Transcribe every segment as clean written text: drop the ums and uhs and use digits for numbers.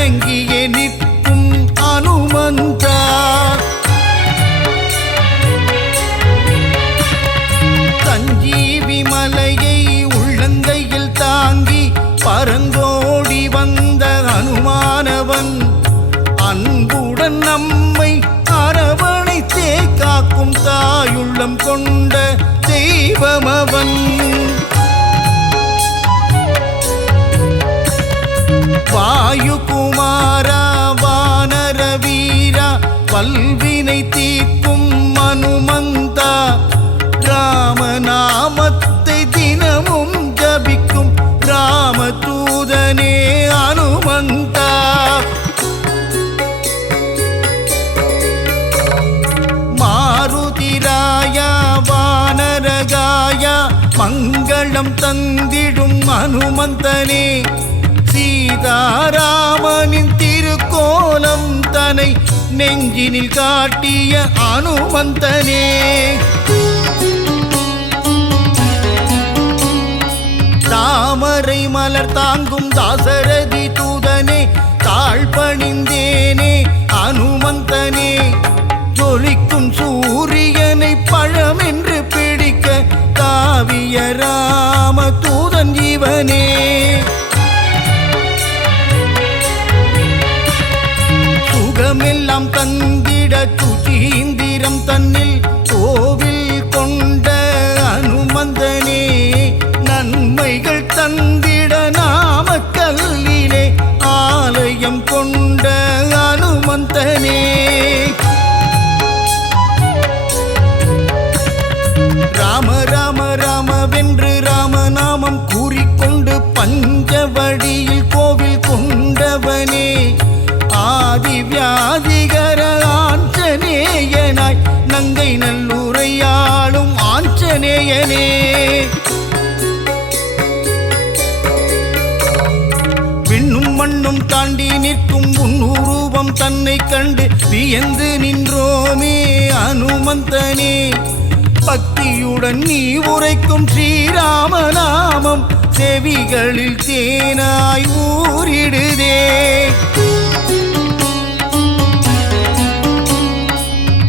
வணங்கியே நிற்கும் அனுமந்தா சஞ்சீவி மலையை உள்ளங்கையில் தாங்கி பரந்தோடி வந்த அனுமானவன் அன்புடன் நம்மை அரவணைத்தே காக்கும் தாயுள்ளம் கொண்ட தெய்வமவன். வாயு குமாரா வானர வீரா வல்வினை தீர்க்கும் அனுமந்தா ராமநாமத்தை தினமும் ஜபிக்கும் ராமதூதனே அனுமந்தா. மாருதிராயா வானரகாயா மங்களம் தந்திடும் அனுமந்தனே சீதாராமனின் திருக்கோலம் தன்னை நெஞ்சினில் காட்டிய அனுமந்தனே. தாமரை மலர் தாங்கும் தாசரதி தூதனே தாழ்பணிந்தேனே அனுமந்தனே. ஜொலிக்கும் சூரியனை பழமென்று பிடிக்க தாவிய ராம தூதன் ஜீவனே. சுகமெல்லாம் தந்திட சுசீந்திரம் தன்னில் கோவில் கொண்ட அனுமந்தனே. நன்மைகள் தந்திட நாமக்கல்லிலே ஆலயம் கொண்ட அனுமந்தனே. ராம ராம ராமவென்று ராமநாமம் கூறிக்கொண்டு பஞ்சவடியில் கோவில் கொண்டவனே. ஆதி வியாதிகர ஆஞ்சநேயனாய் நங்கை நல்லுரையாளும் ஆஞ்சநேயனே. விண்ணும் மண்ணும் தாண்டி நிற்கும் உன்னுருவம் தன்னை கண்டு வியந்து நின்றோமே அனுமந்தனே. பக்தியுடன் நீ உரைக்கும் ஸ்ரீராமநாமம் செவிகளில் தேனாய் ஊறிடுதே.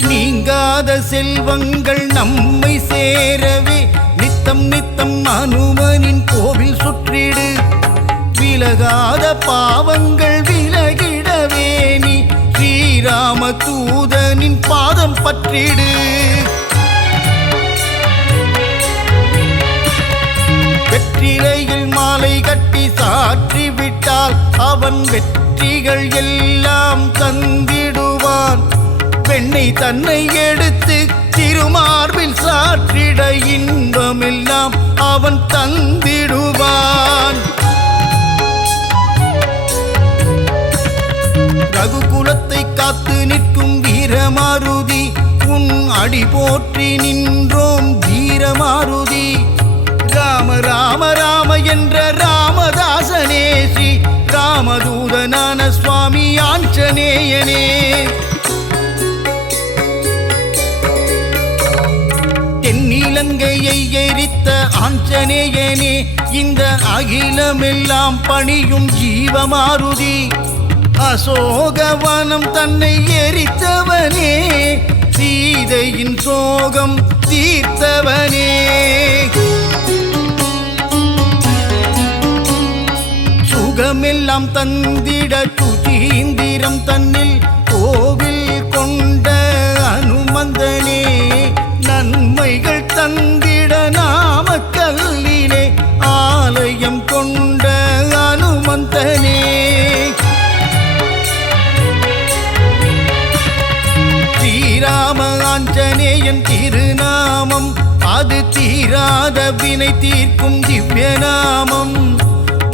நீங்காத செல்வங்கள் நம்மை சேரவே நித்தம் நித்தம் அனுமனின் கோவில் சுற்றிடு. விலகாத பாவங்கள் விலகிடவே நீ ஸ்ரீராம தூதனின் பாதம் பற்றிடு. வெற்றிலையில் மாலை கட்டி சாற்றி விட்டால் அவன் வெற்றிகள் எல்லாம் தந்திடுவான். பெண்ணை தன்னை எடுத்து திருமார்பில் சாற்றிட இன்பமெல்லாம் அவன் தந்திடுவான். ரகுகுலத்தை காத்து நிற்கும் வீரமாருதி உன் அடி போற்றி நின்றோம் வீரமாருதி. ராம ராம ராம என்ற ராமதாசனே ஸ்ரீ ராமதூதனான சுவாமி ஆஞ்சநேயனே. தென்னிலங்கையை எரித்த ஆஞ்சநேயனே இந்த அகிலமெல்லாம் பணியும் ஜீவமாருதி. அசோகவனம் தன்னை எரித்தவனே சீதையின் சோகம் தீர்த்தவனே. சுகமெல்லாம் தந்திட சுசீந்திரம் தன்னில் கோவில் கொண்ட அனுமந்தனே. நன்மைகள் தந்திட நாமக்கல்லிலே ஆலயம் கொண்ட அனுமந்தனே. ஸ்ரீராம ஆஞ்சநேயன் திருநாமம் அது தீராத வினை தீர்க்கும் திவ்ய நாமம்.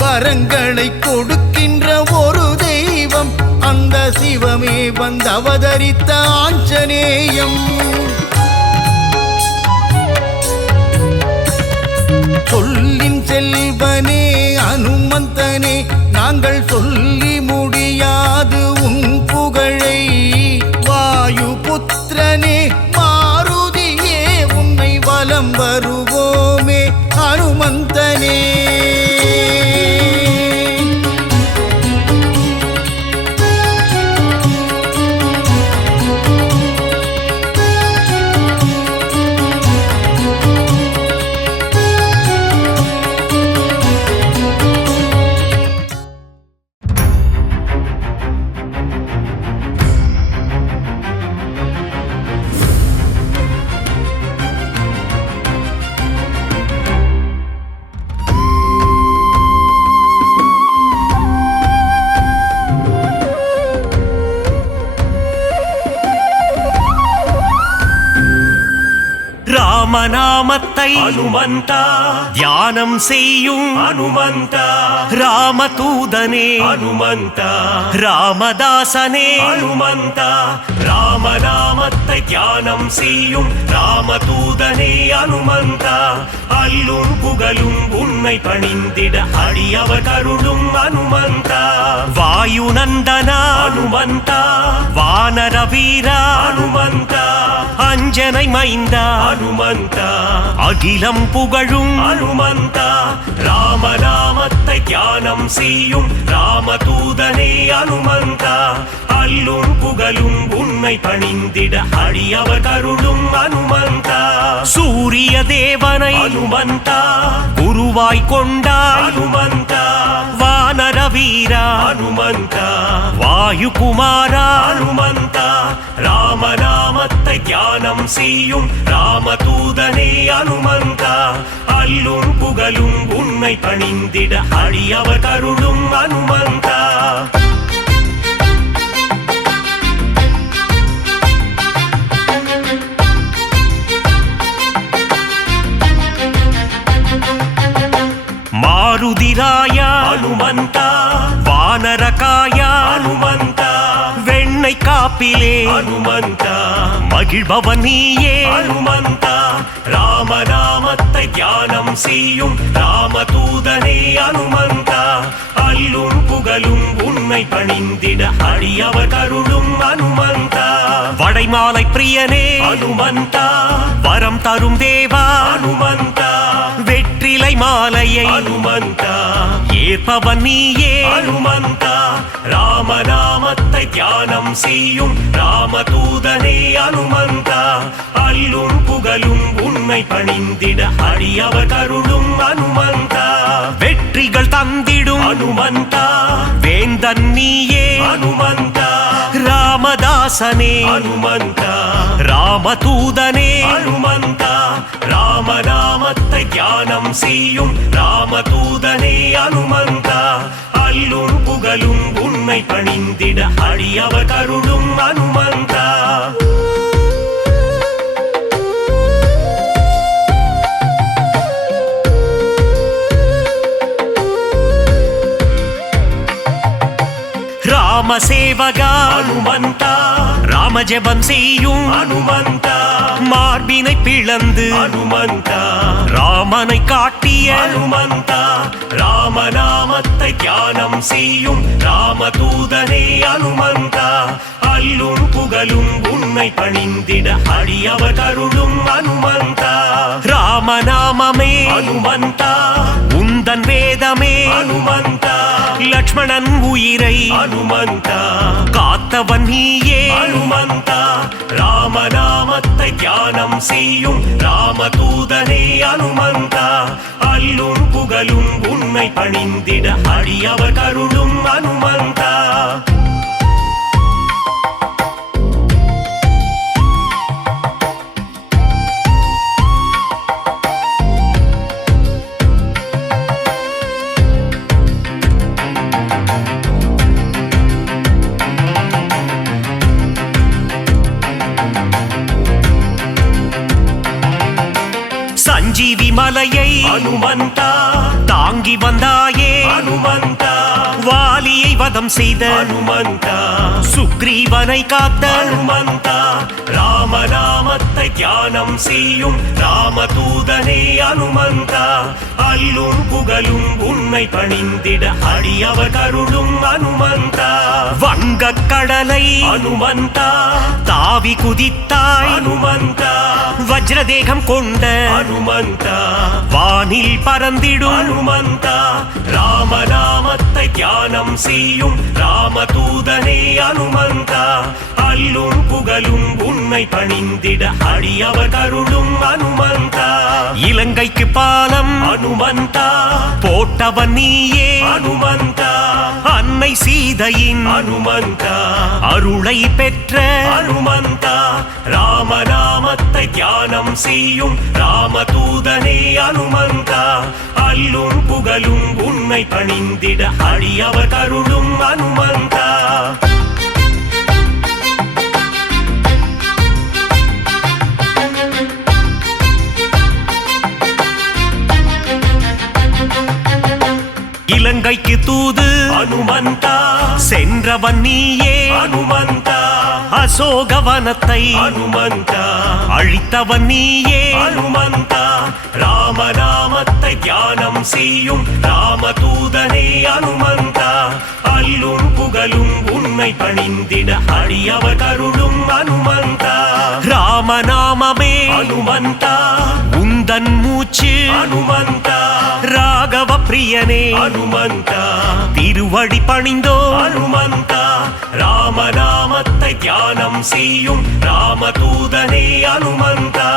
வரங்களை கொடுக்கின்ற ஒரு தெய்வம் அந்த சிவமே வந்து அவதரித்த ஆஞ்சநேயம். சொல்லின் செல்வனே அனுமந்தனே நாங்கள் சொல்லி முடியாது உன் புகழை. வாயு புத்திரனே மாருதியே உன்னை வலம் வருவோமே அனுமந்தனே. ராமநாமத்தை அனுமந்தா தியானம் செய்யும் அனுமந்தா ராமதூதனே அனுமந்தா ராமதாசனே அனுமந்தா ராமநாமத்தை தியானம் செய்யும் ராமதூதனே அனுமந்தா அல்லும் புகழும் உன்னை பணிந்திட அடியவர் கருளும் அனுமந்தா வாயுநந்தனா அனுமந்தா வானர வீரா அனுமந்தா அஞ்சனை மைந்தா அனுமந்தா அகிலம் புகழும் அனுமந்தா ராமநாமத்தை தியானம் செய்யும் ராமதூதனே அனுமந்தா அல்லும் புகழும் உன்னை பணிந்திட அடியவர் கருளும் அனுமந்தா சூரிய தேவனை அனுமந்தா குருவாய் கொண்டாய் அனுமந்தா வானர வீரா அனுமந்தா வாயு குமாரா அனுமந்தா ராமநாமத்தை தியானம் செய்யும் ராமதூதனே அனுமந்தா அல்லும் புகழும் உன்னை பணிந்திட அடியவர் கருளும் அனுமந்தா மாருதிராயா அனுமந்தா வானரகாயா அனுமந்தா வெண்ணை காப்பிலே அனுமந்தா மகிழ்பவன் நீயே அனுமந்தா ராமநாமத்தை தியானம் செய்யும் ராமதூதனே அனுமந்தா அல்லும் புகழும் உன்னை பணிந்திட அடியவர் கருளும் அனுமந்தா வடைமாலை பிரியனே அனுமந்தா வரம் தரும் தேவா அனுமந்தா வெற்றிலை மாலையை அனுமந்தா ஏற்பவன் நீயே அனுமந்தா ராமநாமத்தை தியானம் செய்யும் ராமதூதனே அனுமந்தா அல்லும் புகழும் உன்னை பணிந்திட அடியவர் கருளும் அனுமந்தா வெற்றிகள் தந்திடும் அனுமந்தா வேந்தன் நீயே அனுமந்தா ராமதாசனே அனுமந்தா ராமதூதனே அனுமந்தா ராமநாமத்தை தியானம் செய்யும் ராமதூதனே அனுமந்தா அல்லும் புகழும் உன்னை பணிந்திட அடியவர் கருளும் அனுமந்தா ராமசேவகா அனுமந்தா ராமஜபம் செய்யும் அனுமந்தா மார்பினை பிளந்து அனுமந்தா ராமனை காட்டிய அனுமந்தா ராமநாமத்தை தியானம் செய்யும் ராமதூதனே அனுமந்தா அல்லும் புகழும் உன்னை பணிந்திட அடியவர் கருளும் அனுமந்தா ராமநாமமே அனுமந்தா உந்தன் வேதமே அனுமந்தா லக்ஷ்மணன் உயிரை அனுமந்தா காத்தவன் நீயே அனுமந்தா ராமநாமத்தை தியானம் செய்யும் ராமதூதனே அனுமந்தா அல்லும் புகழும் உன்னை பணிந்திட அடியவர் கருளும் அனுமந்தா சஞ்சீவி மலையை அனுமந்தா தாங்கி வந்தாயே அனுமந்தா வாலியை வதம் செய்த அனுமந்தா சுக்ரீவனை காத்த அனுமந்தா ராமநாமத்தை தியானம் செய்யும் ராமதூதனே அனுமந்தா அல்லும் புகழும் உன்னை பணிந்திட அடியவர் கருளும் அனுமந்தா வங்கக் கடலை அனுமந்தா தாவி குதித்தாய் அனுமந்தா வஜ்ரதேகம் கொண்ட அனுமந்தா வானில் பறந்திடும் அனுமந்தா ராமநாமத்தை தியானம் செய்யும் ராமதூதனே அனுமந்தா அல்லும் புகழும் உன்னை பணிந்திட அடியவர் கருளும் அனுமந்தா இலங்கைக்கு பாலம் அனுமந்தா போட்டவன் நீயே அனுமந்தா அன்னை சீதையின் அனுமந்தா அருளை பெற்ற அனுமந்தா ராமநாமத்தை தியானம் செய்யும் ராமதூதனே அனுமந்தா அல்லும் புகழும் உன்னை பணிந்திட அடியவர் கருளும் அனுமந்தா இலங்கைக்கு தூது அனுமந்தா சென்றவன் நீயே அனுமந்தா அசோகவனத்தை அனுமந்தா அழித்தவன் நீயே அனுமந்தா ராமநாமத்தை தியானம் செய்யும் ராமதூதனே அனுமந்தா அல்லும் புகழும் உன்னை பணிந்திட அடியவர் கருளும் அனுமந்தா ராமநாமமே அனுமந்தா உந்தன் மூச்சு அனுமந்தா ராகவ பிரியனே அனுமந்தா திருவடி பணிந்தோ அனுமந்தா ராமநாமத்தை தியானம் செய்யும் ராமதூதனே அனுமந்தா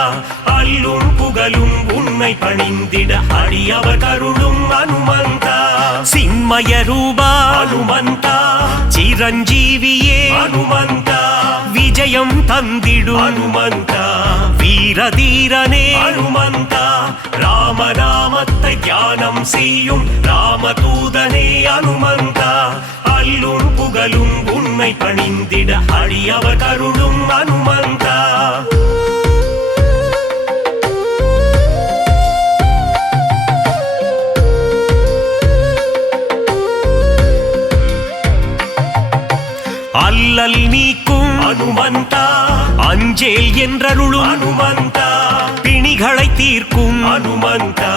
அல்லும் புகழும் உன்னை பணிந்திட அடியவர் கருளும் அனுமந்தா சின்மய ரூபா அனுமந்தா சிரஞ்சீவியே அனுமந்தா விஜயம் தந்திடு அனுமந்தா வீரதீரனே அனுமந்தா ராமநாமத்தை தியானம் செய்யும் ராமதூதனே அனுமந்தா அல்லும் புகழும் உன்னை பணிந்திட அடியவர் கருளும் அனுமந்தா அல்லல் நீக்கும் அனுமந்தா அஞ்சேல் என்றருளும் அனுமந்தா பிணிகளை தீர்க்கும் அனுமந்தா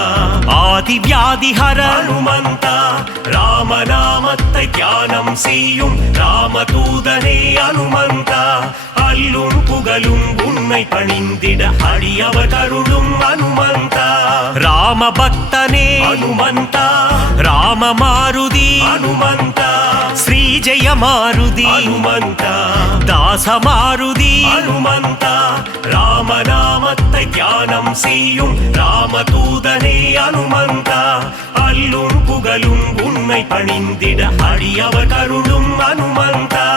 ஆதி வியாதிஹர அனுமந்தா ராமநாமத்தை தியானம் செய்யும் ராமதூதனே அனுமந்தா அல்லும் புகழும் உன்னை பணிந்திட அடியவர் கருளும் அனுமந்தா ராம பக்தனே அனுமந்தா ராம மாருதி அனுமந்தா ஸ்ரீ ஜெய மாருதி அனுமந்தா தாச மாருதி அனுமந்தா ராமநாமத்தை தியானம் செய்யும் ராமதூதனே அனுமந்தா அல்லும் புகழும் உன்னை பணிந்திட அடியவர் கருளும் அனுமந்தா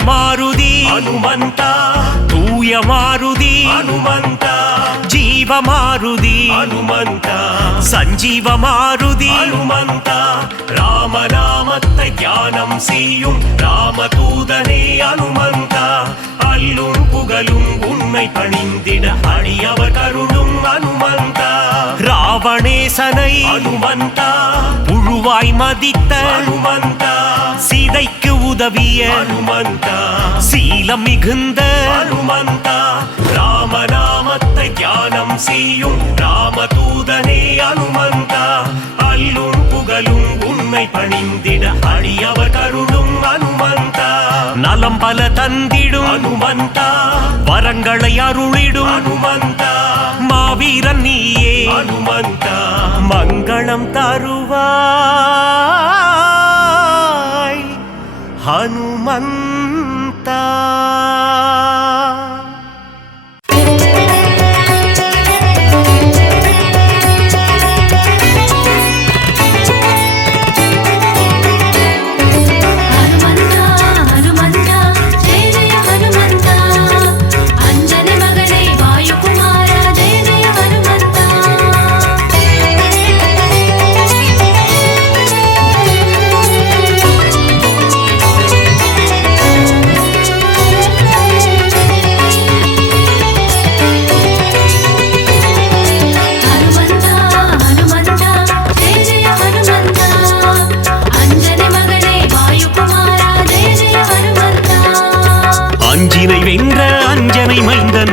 மாருதி அனுமந்தா தூய மாருதி அனுமந்தா ஜீவ மாருதி அனுமந்தா சஞ்சீவ மாருதி அனுமந்தா ராமநாமத்தை தியானம் செய்யும் ராமதூதனே அனுமந்தா அல்லும் புகழும் உன்னை பணிந்திட அடியவர் கருளும் அனுமந்தா ராவணேசனை அனுமந்தா புழுவாய் மதித்த அனுமந்தா சீதைக்கு உதவிய அனுமந்தா சீலம் மிகுந்த அனுமந்தா ராமநாமத்தை தியானம் செய்யும் ராமதூதனே அனுமந்தா அல்லும் புகழும் உன்னை பணிந்திட அடியவர் கருளும் அனுமந்தா நலம் பல தந்திடும் அனுமந்தா வரங்களை அருளிடும் அனுமந்தா மாவீரன் நீயே அனுமந்தா மங்களம் தருவாய் ஹனுமந்தா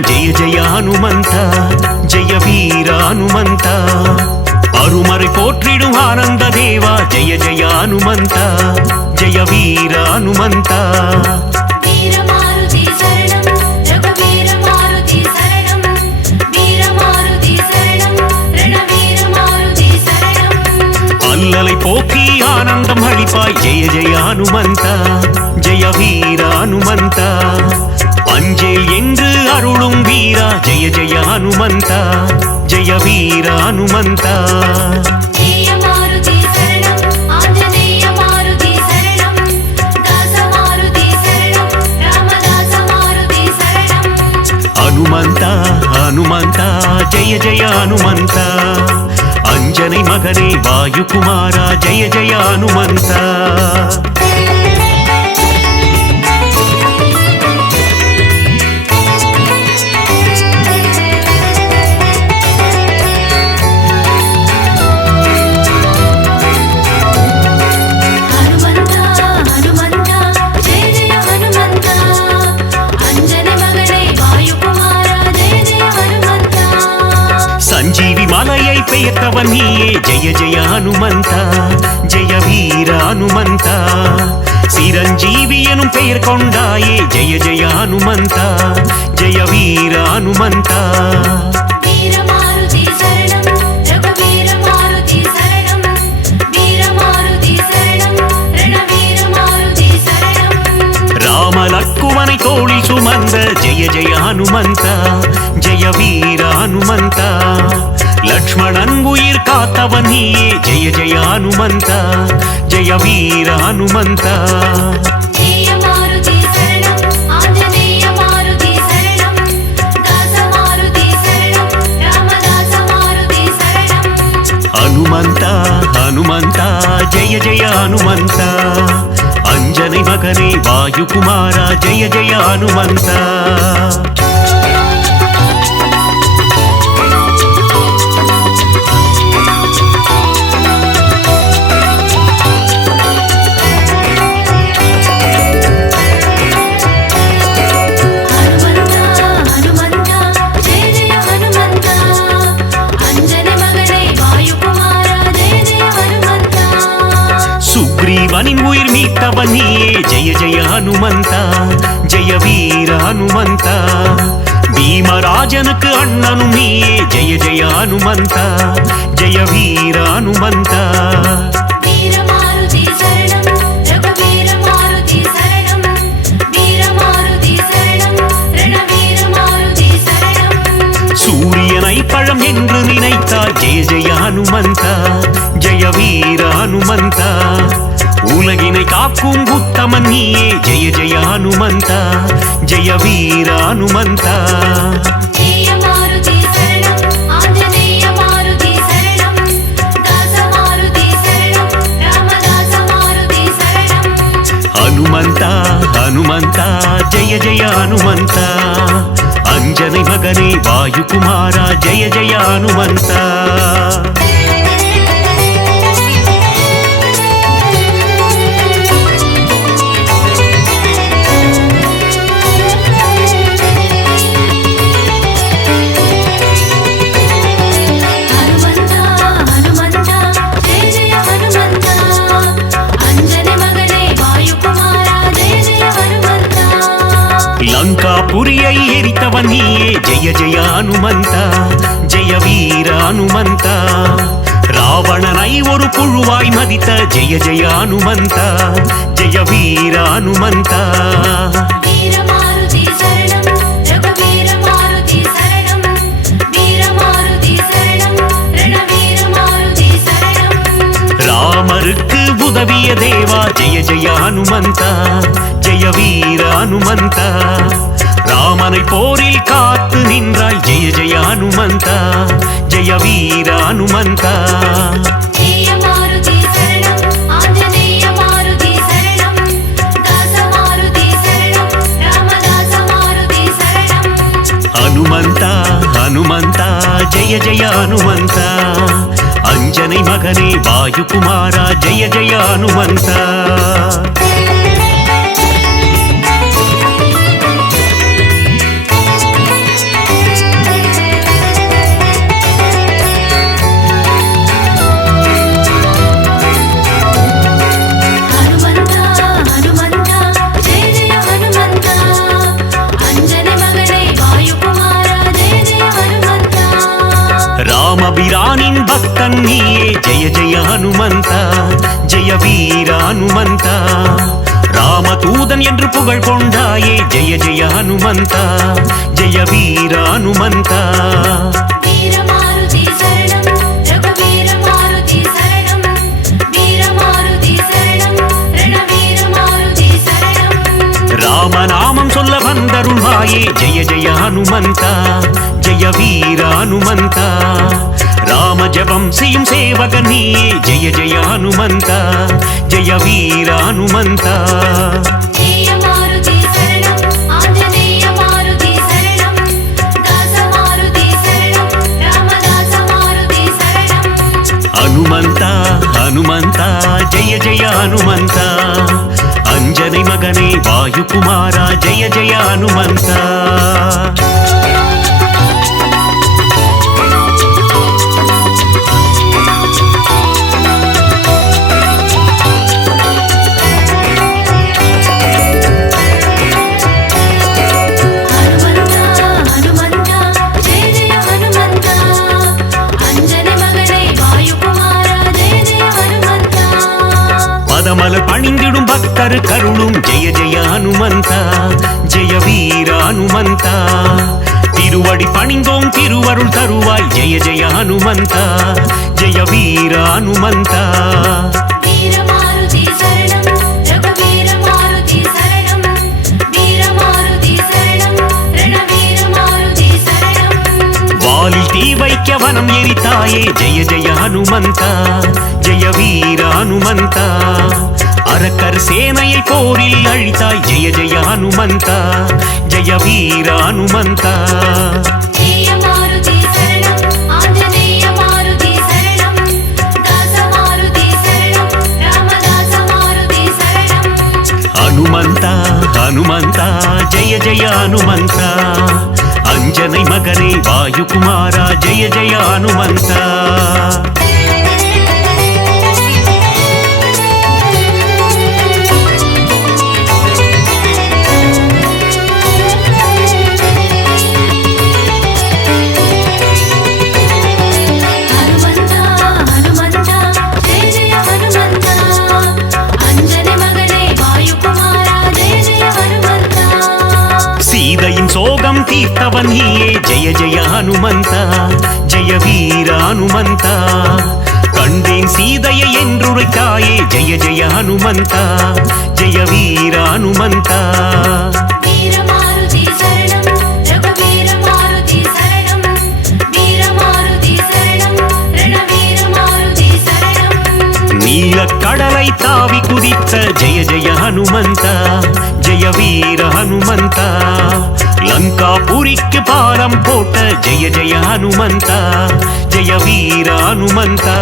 ஜெய ஜெய ஹனுமந்தா ஜெய வீர ஹனுமந்தா அருமறை போற்றிடும் ஆனந்த தேவா ஜெய ஜெய ஹனுமந்தா ஜெய வீர ஹனுமந்தா அல்லலை போக்கி ஆனந்தம் அளிப்பாய் ஜெய ஜெய ஹனுமந்தா ஜெய வீர ஹனுமந்தா அஞ்சேல் என்று அருளும் வீரா ஜெய ஜெய ஹனுமந்தா ஜெய வீர ஹனுமந்தா ಹನುಮಂತ ಜಯ ಜಯ ಹನುಮಂತ ಅಂಜனை ಮಗನೇ ವಾಯುಕುಮಾರ ಜಯ ಜಯ ಹನುಮಂತ ಸಂಜೀವಿ ಮಲಯೈ பெயர்த்தவன் நீயே ஜெய ஜெய ஹனுமந்த ஜெய வீர ஹனுமந்த சிரஞ்சீவி எனும் பெயர் கொண்டாயே ஜெய ஜெய ஹனுமந்த ஜெய வீர ஹனுமந்த ராமலக்குவனை தோளில் சுமந்த ஜெய ஜெய ஹனுமந்த ஜெய வீர ஹனுமந்த லக்ஷ்மணன் உயிர் காத்தவன் நீயே ஜெய ஜெய ஹனுமந்த ஜெய வீர ஹனுமந்த ஹனுமந்த ஹனுமந்த ஜெய ஜெய ஹனுமந்த ಅಂಜனை ಮಗನೇ ವಾಯುಕುಮಾರ ಜಯ ಜಯ ಹನುಮಂತ சுக்ரீவனின் உயிர் மீட்டவன் நீயே ஜெய ஜெய ஹனுமந்த ஜெய வீர ஹனுமந்த பீமராஜனுக்கு அண்ணனும் நீயே ஜெய ஜெய ஹனுமந்த ஜெய வீர ஹனுமந்த சூரியனை பழம் என்று நினைத்தார் ஜெய ஜெய ஹனுமந்த ஜெய வீர ஹனுமந்த உலகினை காக்கும் உத்தமன் நீயே ஜெய ஜெய ஹனுமந்த ஜெய வீர ஹனுமந்த ஹனுமந்த ஹனுமந்த ஜெய ஜெய ஹனுமந்த ಅಂಜனை ಮಗನೇ ವಾಯುಕುಮಾರ ಜಯ ಜಯ ಹನುಮಂತ லங்காபுரியை எரித்தவன் நீயே ஜெய ஜெய ஹனுமந்த ஜெய வீர ஹனுமந்த ராவணனை ஒரு புழுவாய் மதித்த ஜெய ஜெய ஹனுமந்த ஜெய வீர ஹனுமந்த ராமருக்கு உதவிய தேவா ஜெய ஜெய ஹனுமந்த ஜெய வீர ஹனுமந்த ராமனை போரில் காத்து நின்றாய் ஜெய ஜெய ஹனுமந்த ஜெய வீர ஹனுமந்த ஹனுமந்த ஹனுமந்த ஜெய ஜெய ஹனுமந்த ಅಂಜனை ಮಗನೇ ವಾಯುಕುಮಾರ ಜಯ ಜಯ ಹನುಮಂತ ராமபிரானின் பக்தன் நீயே ஜெய ஜெய ஹனுமந்த ஜெய வீர ஹனுமந்த ராமதூதன் என்று புகழ் கொண்டாயே ஜெய ஜெய ஹனுமந்த ஜெய வீர ஹனுமந்த ராமநாமம் சொல்ல வந்தருள்வாயே ஜெய ஜெய ஹனுமந்த ஜெய ஜெய வீர ஹனுமந்தா ராம ஜபம் செய்யும் சேவகன் நீயே ஜெய ஜெய ஹனுமந்தா ஜெய வீர ஹனுமந்தா ஹனுமந்தா ஹனுமந்தா ஜெய ஜெய ஹனுமந்தா அஞ்சனை மகனே வாயுகுமாரா ஜெய ஜெய ஹனுமந்தா பதமலர் பணிந்திடும் பக்தர் கருளும் ஜெய ஜெய ஹனுமந்தா ஜெய வீர ஹனுமந்தா திருவடி பணிந்தோம் திருவருள் தருவாய் ஜெய ஜெய ஹனுமந்தா ஜெய வீர ஹனுமந்தா வாலில் தீ வைக்க வனம் எரித்தாயே ஜெய ஜெய ஹனுமந்தா ஜெய வீர ஹனுமந்தா அரக்கர் சேனையை போரில் அழித்தாய் ஜெய ஜெய ஹனுமந்தா ஜெய வீர ஹனுமந்தா ஹனுமந்தா ஹனுமந்தா ஜெய ஜெய ஹனுமந்தா அஞ்சனை மகனே வாயுகுமாரா ஜெய ஜெய ஹனுமந்தா சீதையின் சோகம் தீர்த்தவன் நீயே ஜெய ஜெய ஹனுமந்தா ஜெய வீர ஹனுமந்தா கண்டேன் சீதையை என்றுரைத்தாயே ஜெய ஜெய ஹனுமந்தா ஜெய வீர ஹனுமந்தா நீல கடலை தாவி குதித்த ஜெய ஜெய ஹனுமந்தா ஜெய வீர ஹனுமந்தா லங்காபுரிக்கு பாரம் போட்ட ஜெய ஜெய ஹனுமந்தா ஜெய வீர ஹனுமந்தா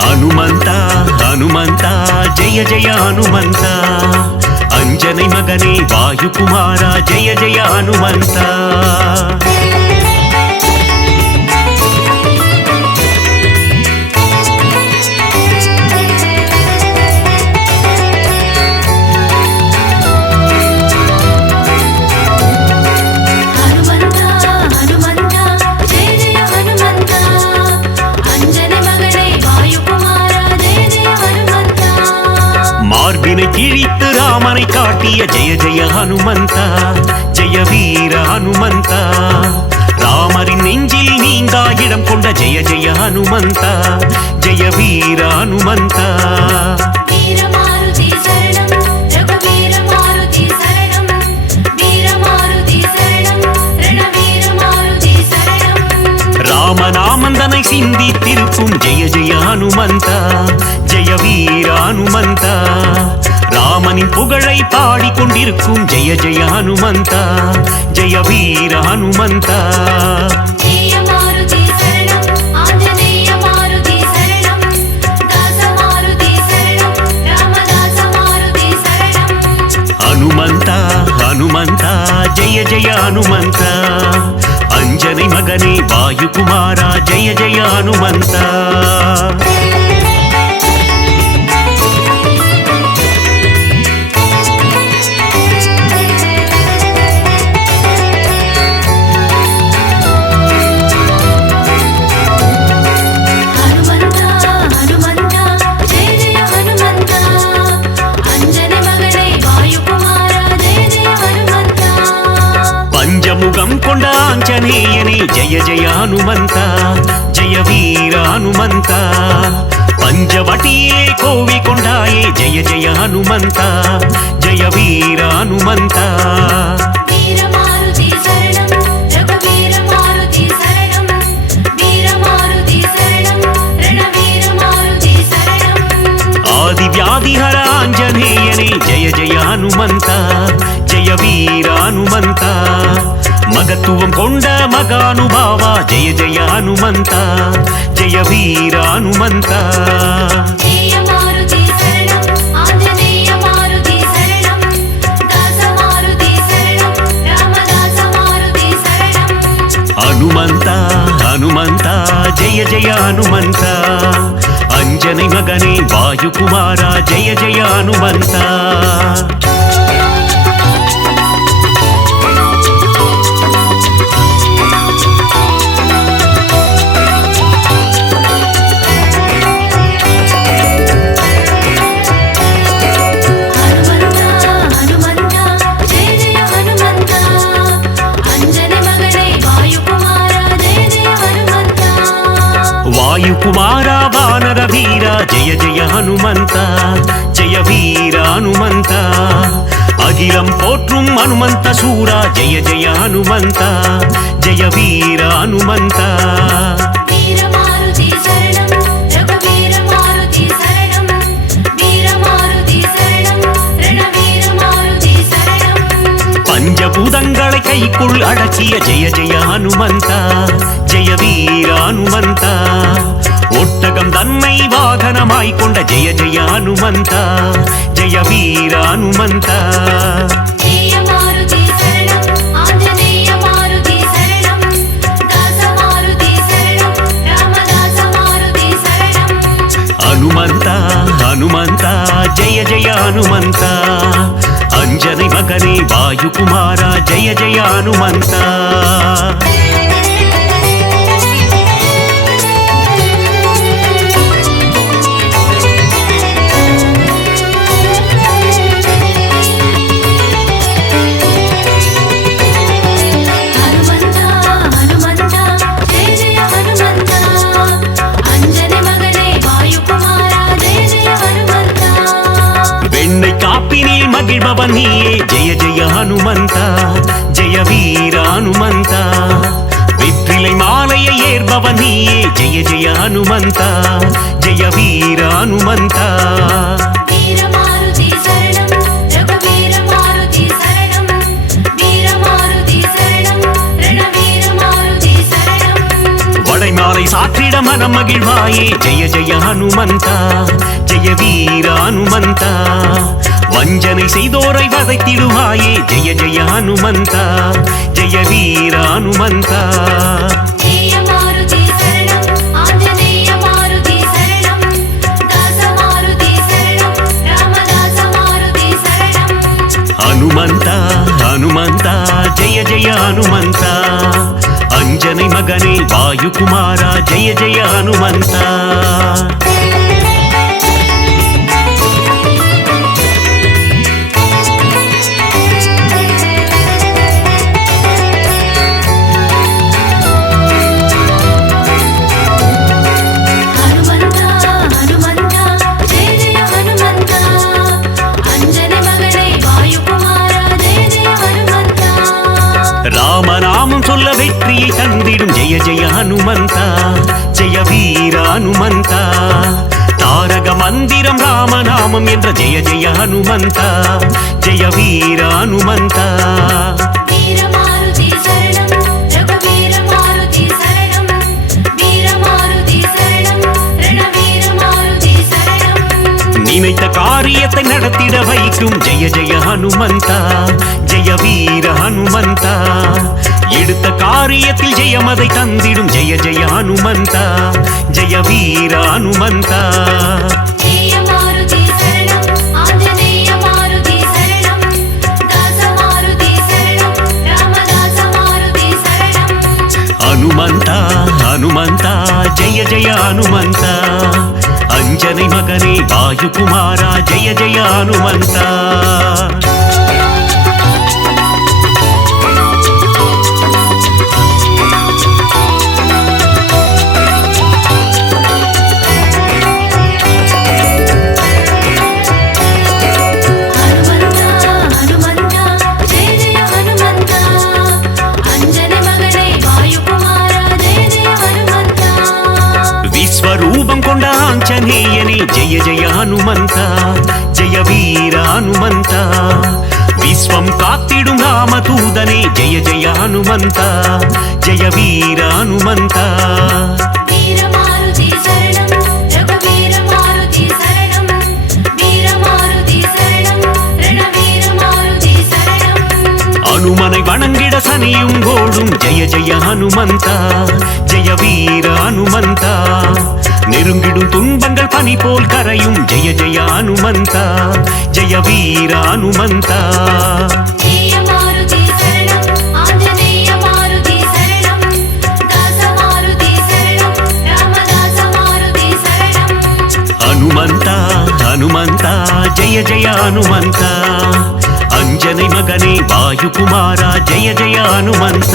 ஹனுமந்தா ஹனுமந்தா ஜெய ஜெய ஹனுமந்தா அஞ்சனை மகனே வாயுகுமாரா ஜெய ஜெய ஹனுமந்தா மார்பினை கிழித்து ராமனை காட்டிய ஜெய ஜெய ஹனுமந்தா ஜெய வீர ஹனுமந்தா ராமரின் நெஞ்சில் நீங்கா இடம் கொண்ட ஜெய ஜெய ஹனுமந்தா ஜெய வீர ஹனுமந்தா ராமநாமந்தனை சிந்தித்திருக்கும் ஜெய ஜெய ஹனுமந்தா ஜெய வீர ஹனுமந்தா ராமனின் புகழை பாடிக்கொண்டிருக்கும் ஜெய ஜெய ஹனுமந்தா ஜெய வீர ஹனுமந்தா ஹனுமந்தா ஹனுமந்தா ஜெய ஜெய ஹனுமந்தா அஞ்சனை மகனே வாயுகுமாரா ஜெய ஜெய ஹனுமந்தா பஞ்சமுகம் கொண்ட ಆಂಜನೇಯನೇ ಜಯ ಜಯ ಹನುಮಂತ ಜಯ ವೀರ ಹನುಮಂತ ಪಂಚವಟಿಯೇ ಕೋವಿಕೊಂಡಾಯೇ ಜಯ ಜಯ ಹನುಮಂತ ಜಯ ವೀರ ಹನುಮಂತ ಆದಿವ್ಯಾಧಿಹರ ಆಂಜನೇಯನೇ ಜಯ ಜಯ ಹನುಮಂತ ಜಯ ವೀರ ಹನುಮಂತ ಮಗತ್ವಂ ಕೊಂಡ ಮಗಾನುಭಾವ ಜಯ ಜಯ ಹನುಮಂತ ಜಯ ವೀರ ಹನುಮಂತ ಹನುಮಂತ ಹನುಮಂತ ಜಯ ಜಯ ಹನುಮಂತ ಅಂಜனை ಮಗನೇ ವಾಯುಕುಮಾರ ಜಯ ಜಯ ಹನುಮಂತ ವಾಯುಕುಮಾರ ವಾನರ ವೀರ ಜಯ ಜಯ ಹನುಮಂತ ಜಯ ವೀರ ಹನುಮಂತ ಅಗಿಲಂ ಪೋற்றும் ಹನುಮಂತ ಸೂರ ಜಯ ಜಯ ಹನುಮಂತ ಜಯ ವೀರ ಹನುಮಂತ பஞ்சபூதங்களை கைக்குள் அடக்கிய ஜெய ஜெய ஹனுமந்த ஜெய வீர ஹனுமந்த ஒட்டகம் தன்னை வாகனமாய் கொண்ட ஜெய ஜெய ஹனுமந்த ஜெய வீர ஹனுமந்த ಹನುಮಂತ ಹನುಮಂತ ಜಯ ಜಯ ಹನುಮಂತ ಅಂಜனை ಮಗನೇ ವಾಯುಕುಮಾರ ಜಯ ಜಯ ಹನುಮಂತ காப்பினில் மகிழ்பவன் நீயே ஜெய ஜெய ஹனுமந்த ஜெய வீர ஹனுமந்த வெற்றிலை மாலையை ஏற்பவன் நீயே ஜெய ஜெய ஹனுமந்த ஜெய வீர ஹனுமந்த வடைமாலை சாற்றிட மனம் மகிழ்வாயே ஜெய ஜெய ஹனுமந்த ஜெய வீர ஹனுமந்த வஞ்சனை செய்தோரை வதைத்திடுவாயே ஜெய ஜெய ஹனுமந்த ஜெய வீர ஹனுமந்த ಹನುಮಂತ ಹನುಮಂತ ಜಯ ಜಯ ಹನುಮಂತ ಅಂಜனை ಮಗನೇ ವಾಯುಕುಮಾರ ಜಯ ಜಯ ಹನುಮಂತ ராமநாமம் சொல்ல வெற்றியை தந்திடும் ஜெய ஜெய ஹனுமந்த ஜெய வீர ஹனுமந்த தாரக மந்திரம் ராமநாமம் என்ற ஜெய ஜெய ஹனுமந்த ஜெய வீர ஹனுமந்த நினைத்த காரியத்தை நடத்திட வைக்கும் ஜெய ஜெய ஹனுமந்த ஜெய வீர ஹனுமந்த எடுத்த காரியத்தில் ஜெயமதை தந்திடும் ஜெய ஜெய ஹனுமந்த ஜெய வீர ஹனுமந்த ಹನುಮಂತ ಹನುಮಂತ ಜಯ ಜಯ ಹನುಮಂತ ಅಂಜனை ಮಗನೇ ವಾಯುಕುಮಾರ ಜಯ ಜಯ ಹನುಮಂತ ஹனுமந்த விஸ்வம் காத்திடும் ராமதூதனே ஜெய ஜெய ஹனுமந்த ஜெய வீர ஹனுமந்த அனுமனை வணங்கிட சனியும் கோடும் ஜெய ஜெய ஹனுமந்த ஜெய வீர ஹனுமந்த நெருங்கிடும் துன்பங்கள் பனி போல் கரையும் ஜெய ஜெய ஹனுமந்த ஜெய வீர ஹனுமந்த ஹனுமந்த ஹனுமந்த ஜெய ஜெய ஹனுமந்த ಅಂಜನೆ ಮಗನೇ ವಾಯುಕುಮಾರ ಜಯ ಜಯ ಹನುಮಂತ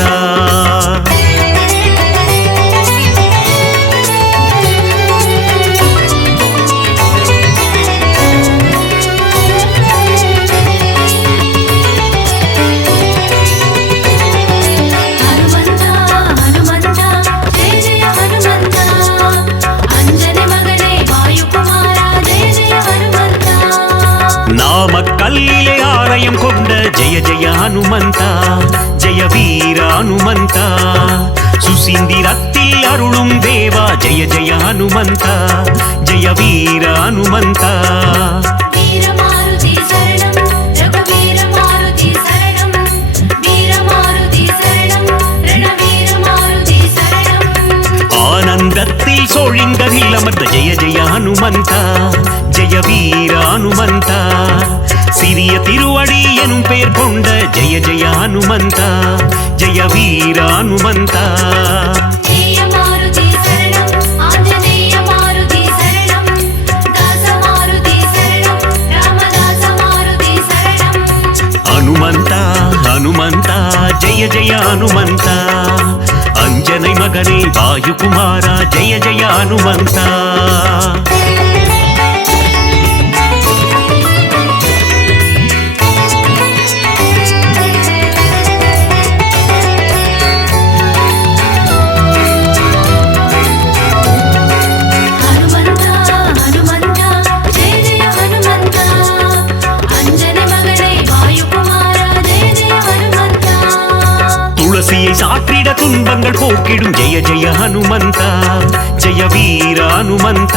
நாமக்கல்லிலே ஆலயம் கொண்ட ஜெய ஜெய ஹனுமந்த ஜெய வீர ஹனுமந்த சுசீந்திரத்தில் அருளும் தேவா ஜெய ஜெய ஹனுமந்த ஜெய வீர ஹனுமந்த ஆனந்தத்தில் சோழிங்கரில் அமர்ந்த ஜெய ஜெய ஹனுமந்த ஜெய வீர ஹனுமந்த சிறிய திருவடி எனும் பெயர் கொண்ட ஜெய ஜெய ஹனுமந்த ஜெய வீர ஹனுமந்த ஹனுமந்த ஹனுமந்த ஜெய ஜெய ஹனுமந்த ಅಂಜನೆ ಮಗನೇ ವಾಯುಕುಮಾರ ಜಯ ಜಯ ಹನುಮಂತ துளசியை சாற்றிட துன்பங்கள் போக்கிடும் ஜெய ஜெய ஹனுமந்த ஜெய வீர ஹனுமந்த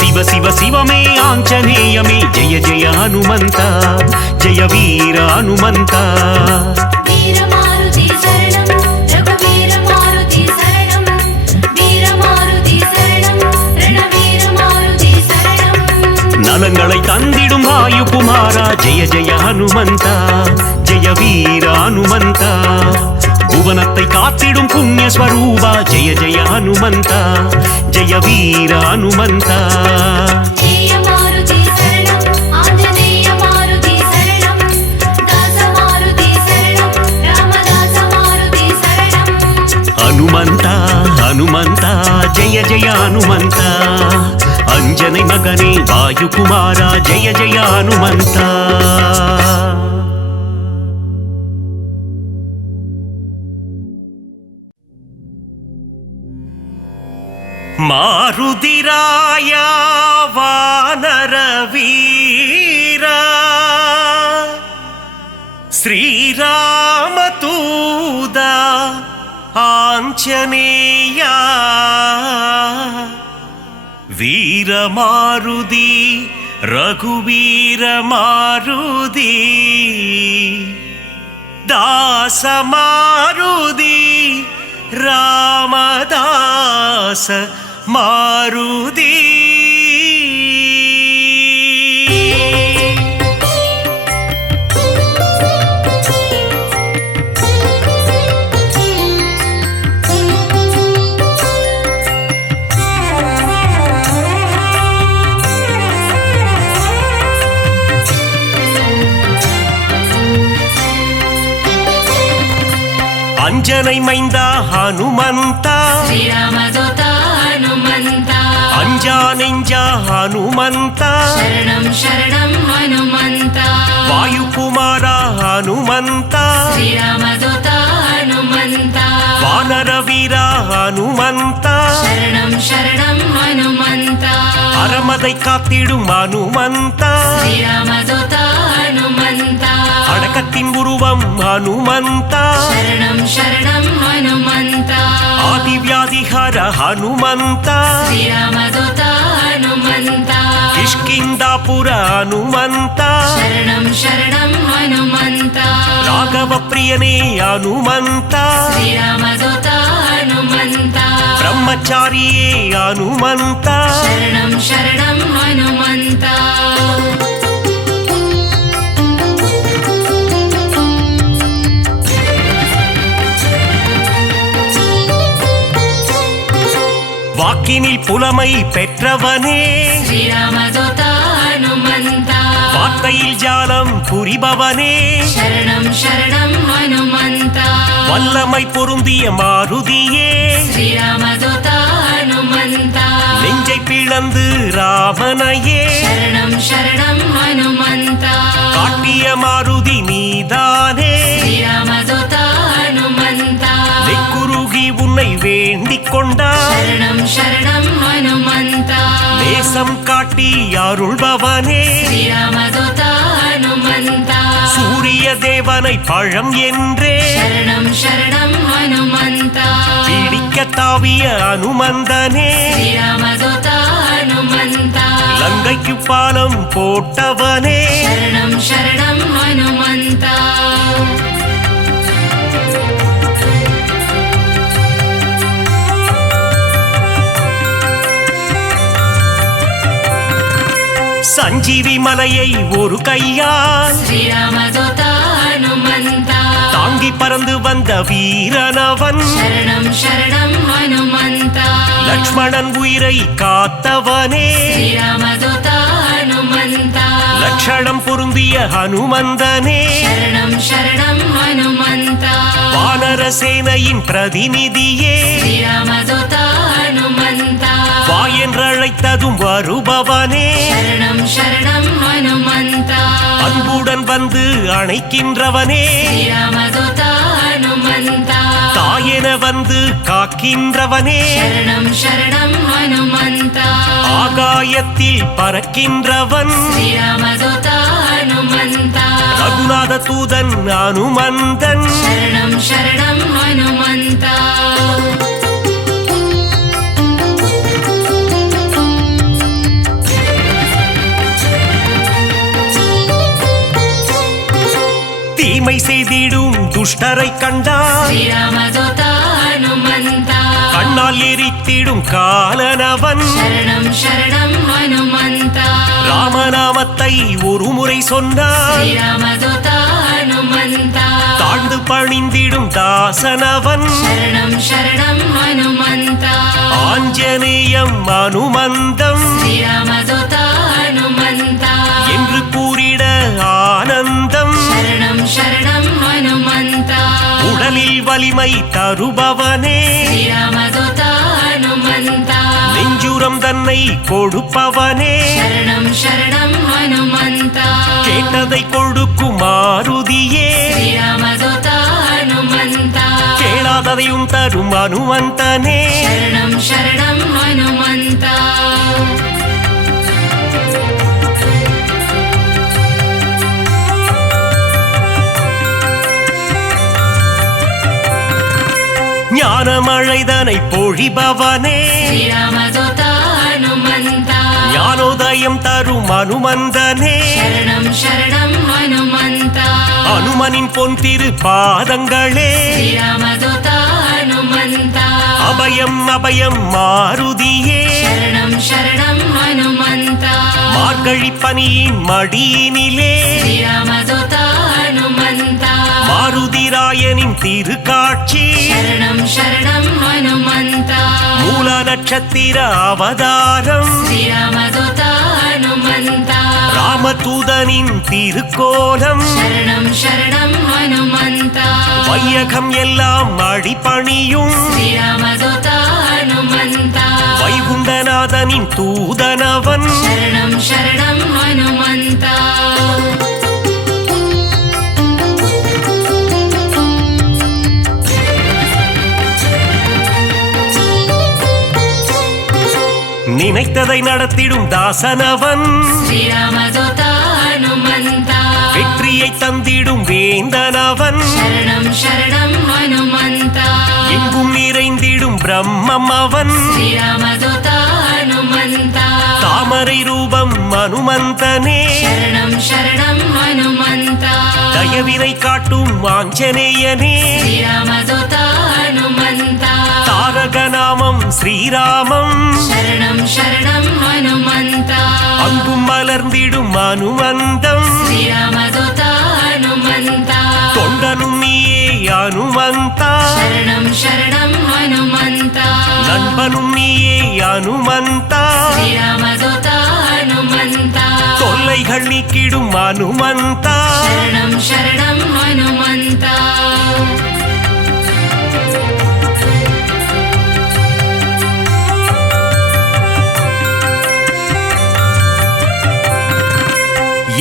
சிவ சிவ சிவமே ஆஞ்சநேயமே ஜெய ஜெய ஹனுமந்த ஜெய வீர ஹனுமந்த நலங்களை தந்திடும் வாயுகுமாரா ஜெய ஜெய ஹனுமந்த ஜெய வீர ஹனுமந்த புவனத்தை காத்திடும் புண்ணிய ஸ்வரூபா ஜெய ஜெய ஹனுமந்த ஜெய வீர ஹனுமந்த ಹನುಮಂತ ಹನುಮಂತ ಜಯ ಜಯ ಹನುಮಂತ ಅಂಜನೆ ಮಗನೇ ವಾಯುಕುಮಾರ ಜಯ ಜಯ ಹನುಮಂತ ಮಾರುದಿರಾಯ ವಾನರ ವೀರ ಶ್ರೀರಾಮತೂದ ಆಂಜನೇಯ ವೀರ ಮಾರುದಿ ರಘುವೀರ ಮಾರುದಿ ದಾಸ ಮಾರುದಿ ರಾಮದಾಸ ಮಾರುದಿ ಅಂಜನೈ ಮೈಂದ ಹನುಮಂತ ಶ್ರೀರಾಮದೂತ ಹನುಮಂತ ಅಂಜಾನೆಂಜ ಹನುಮಂತ ಶರಣಂ ಶರಣಂ ಹನುಮಂತ ವಾಯುಕುಮಾರ ಹನುಮಂತ ಶ್ರೀರಾಮದೂತ ಹನುಮಂತ ವಾನರ ವೀರ ಹನುಮಂತ ಶರಣಂ ಶರಣಂ ಹನುಮಂತ ಅರಮதை காத்திடும் ಹನುಮಂತ ಶ್ರೀರಾಮದೂತ தத்துவம் ஹனுமந்தா शरणं शरणं हनुमन्ता ஆதிவியாதிஹர ஹனுமந்தா श्रीरामदूता हनुमन्ता கிஷ்கிந்தாபுர ஹனுமந்தா शरणं शरणं हनुमन्ता ராகவ பிரியனே ஹனுமந்தா श्रीरामदूता हनुमन्ता பிரம்மச்சாரியே ஹனுமந்தா शरणं शरणं हनुमन्ता வாக்கினில் புலமை பெற்றவனே श्रीरामदूता हनुमन्ता வார்த்தையில் ஜாலம் புரிபவனே शरणं शरणं हनुमन्ता வல்லமை பொருந்திய மாருதியே श्रीरामदूता हनुमन्ता நெஞ்சை பிளந்து ராமனையே शरणं शरणं हनुमन्ता காட்டிய மாருதி நீதானே श्रीरामदूता हनुमन्ता நெக்குருகி உன்னை வேண்டிக் கொண்டார் शरणं शरणं हनुमन्ता நேசம் காட்டி அருள்பவனே श्रीरामदूता हनुमन्ता சூரிய தேவனை பழம் என்றே शरणं शरणं हनुमन्ता பிடிக்க தாவிய அனுமந்தனே श्रीरामदूता हनुमन्ता லங்கைக்கு பாலம் போட்டவனே शरणं शरणं हनुमन्ता சஞ்சீவி மலையை ஒரு கையால் श्रीरामदूता हनुमन्ता தாங்கி பறந்து வந்த வீரனவன் शरणं शरणं हनुमन्ता லக்ஷ்மணன் உயிரை காத்தவனே श्रीरामदूता हनुमन्ता லட்சணம் பொருந்திய ஹனுமந்தனே शरणं शरणं हनुमन्ता வானர சேனையின் பிரதிநிதியே श्रीरामदूता हनुमन्ता வா என்றழைத்ததும் வருபவனே शरणं शरणं हनुमन्ता அன்புடன் வந்து அணைக்கின்றவனே श्रीरामदूता हनुमन्ता தாயென வந்து காக்கின்றவனே शरणं शरणं हनुमन्ता ஆகாயத்தில் பறக்கின்றவன் श्रीरामदूता हनुमन्ता ரகுநாத தூதன் அனுமந்தன் शरणं शरणं हनुमन्ता தீமை செய்திடும் துஷ்டரை கண்டால் श्रीरामदूता हनुमन्ता கண்ணால் எரித்திடும் காலனவன் शरणं शरणं हनुमन्ता ராமநாமத்தை ஒரு முறை சொன்னால் श्रीरामदूता हनुमन्ता தாழ்ந்து பணிந்திடும் தாசனவன் शरणं शरणं हनुमन्ता ஆஞ்சநேயம் அனுமந்தம் श्रीरामदूता हनुमन्ता என்று கூறிட ஆனந்தம் शरणं शरणं हनुमन्ता உடலில் வலிமை தருபவனே श्रीरामदूता हनुमन्ता நெஞ்சுரம் தன்னை கொடுப்பவனே शरणं शरणं हनुमन्ता கேட்டதை கொடுக்கும் மாருதியே श्रीरामदूता हनुमन्ता கேளாததையும் தரும் அனுமந்தனே शरणं शरणं हनुमन्ता ஞானமழைதனை பொழிபவனே श्रीरामदूता हनुमन्ता ஞானோதயம் தரும் அனுமந்தனே शरणं शरणं हनुमन्ता அனுமனின் பொன் திரு பாதங்களே श्रीरामदूता हनुमन्ता அபயம் அபயம் மாருதியே शरणं शरणं हनुमन्ता மார்கழி பனியின் மடியினிலே श्रीरामदूता हनुमन्ता மாருதிராயனின் திருக்காட்சி शरणं शरणं हनुमन्ता மூல நட்சத்திர அவதாரம் श्रीरामदूता हनुमन्ता ராமதூதனின் திருக்கோலம் शरणं शरणं हनुमन्ता வையகம் எல்லாம் அடிபணியும் श्रीरामदूता हनुमन्ता வைகுண்டநாதனின் தூதனவன் शरणं शरणं हनुमन्ता நினைத்ததை நடத்திடும் தாசனவன் श्रीरामदूता हनुमन्ता வெற்றியை தந்திடும் வேந்தனவன் சரணம் சரணம் ஹனுமந்தா எங்கும் நிறைந்திடும் பிரம்மம் அவன் ஸ்ரீராமதூதா ஹனுமந்தா தாமரை ரூபம் அனுமந்தனே சரணம் சரணம் ஹனுமந்தா தயவினை காட்டும் ஆஞ்சநேயனே ஸ்ரீராமதூதா ஹனுமந்தா தாரக நாமம் ஸ்ரீராமம் சரணம் சரணம் ஹனுமந்தா அங்கும் மலர்ந்திடும் அனுமந்தம் ஸ்ரீராமதூதா ஹனுமந்தா தொண்டனும் நீயே அனுமந்தா சரணம் சரணம் ஹனுமந்தா நண்பனும் நீயே அனுமந்தா ஸ்ரீராமதூதா ஹனுமந்தா தொல்லைகள் நீக்கிடும் அனுமந்தா சரணம் சரணம் ஹனுமந்தா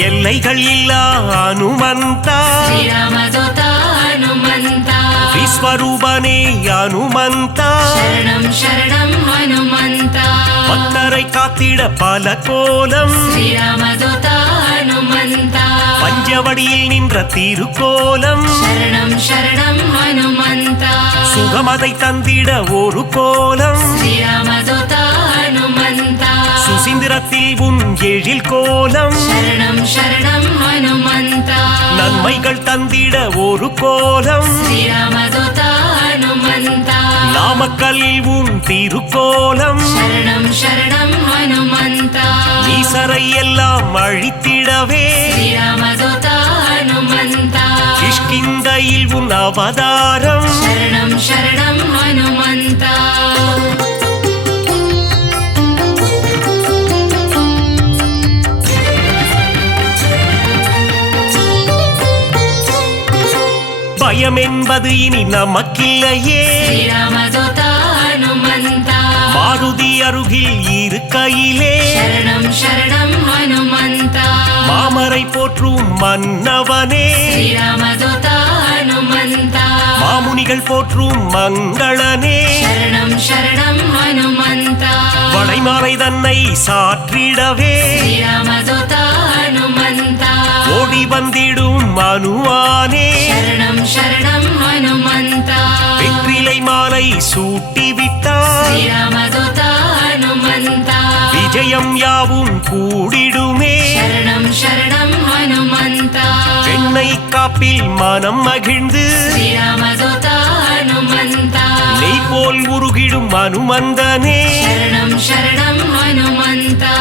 எல்லைகள் இல்லா அனுமந்தா ஸ்ரீராமதூதா ஹனுமந்தா விஸ்வரூபனே அனுமந்தா சரணம் சரணம் ஹனுமந்தா பக்தரை காத்திட பல கோலம் ஸ்ரீராமதூதா ஹனுமந்தா பஞ்சவடியில் நின்ற திருக்கோலம் சரணம் சரணம் ஹனுமந்தா சுகமதை தந்திட ஒரு கோலம் ஸ்ரீராமதூதா ஹனுமந்தா சுசீந்திரத்தில் உன் எழில் கோலம் சரணம் சரணம் ஹனுமந்தா நன்மைகள் தந்திட ஒரு கோலம் ஸ்ரீராமதூதா ஹனுமந்தா நாமக்கல்லில் உன் திருக்கோலம் சரணம் சரணம் ஹனுமந்தா ஈசரை எல்லாம் அழித்திடவே ஸ்ரீராமதூதா ஹனுமந்தா கிஷ்கிந்தையில் உன் அவதாரம் சரணம் சரணம் ஹனுமந்தா பயம் என்பது இனி நமக்கில்லையே ஸ்ரீராமதூதா ஹனுமந்தா மாருதி அருகில் இருக்கையிலே சரணம் சரணம் ஹனுமந்தா மாமரை போற்றும் மன்னவனே ஸ்ரீராமதூதா ஹனுமந்தா மாமுனிகள் போற்றும் மங்களனே சரணம் சரணம் ஹனுமந்தா வளைமாலை தன்னை சாற்றிடவே ஸ்ரீராமதூதா ஹனுமந்தா ஓடி வந்திடும் மனுவானே சரணம் சரணம் ஹனுமந்தா வெற்றிலை மாலை சூட்டிவிட்டார் ஸ்ரீராமதூதா ஹனுமந்தா விஜயம் யாவும் கூடிடுமே சரணம் சரணம் ஹனுமந்தா பெண்ணை காப்பில் மனம் மகிழ்ந்து ஸ்ரீராமதூதா ஹனுமந்தா நெய் போல் உருகிடும் அனுமந்தனே சரணம் சரணம் ஹனுமந்தா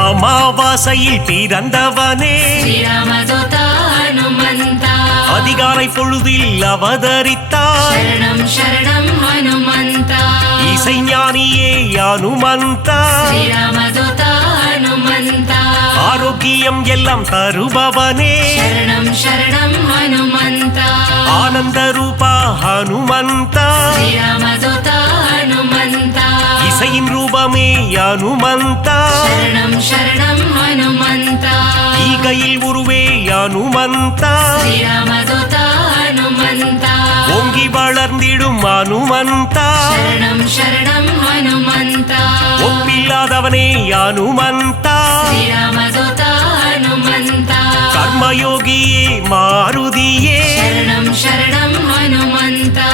அமாவாசையில் பிறந்தவனே ஸ்ரீராமதூதா ஹனுமந்தா அதிகாலை பொழுதில் அவதரித்தார் சரணம் சரணம் ஹனுமந்தா இசைஞானியே அனுமந்தா ஸ்ரீராமதூதா ஹனுமந்தா ஆரோக்கியம் எல்லாம் தருபவனே சரணம் சரணம் ஹனுமந்தா ஆனந்த ரூபா ஹனுமந்தா ஸ்ரீராமதூதா ஹனுமந்தா இசையின் ரூபமே அனுமந்தா சரணம் சரணம் ஹனுமந்தா ஈகையில் உருவே அனுமந்தா ஸ்ரீராமதூதா ஹனுமந்தா ஓங்கி வளர்ந்திடும் அனுமந்தா சரணம் சரணம் ஹனுமந்தா ஒப்பில்லாதவனே அனுமந்தா ஸ்ரீராமதூதா ஹனுமந்தா கர்மயோகியே மாருதியே சரணம் சரணம் ஹனுமந்தா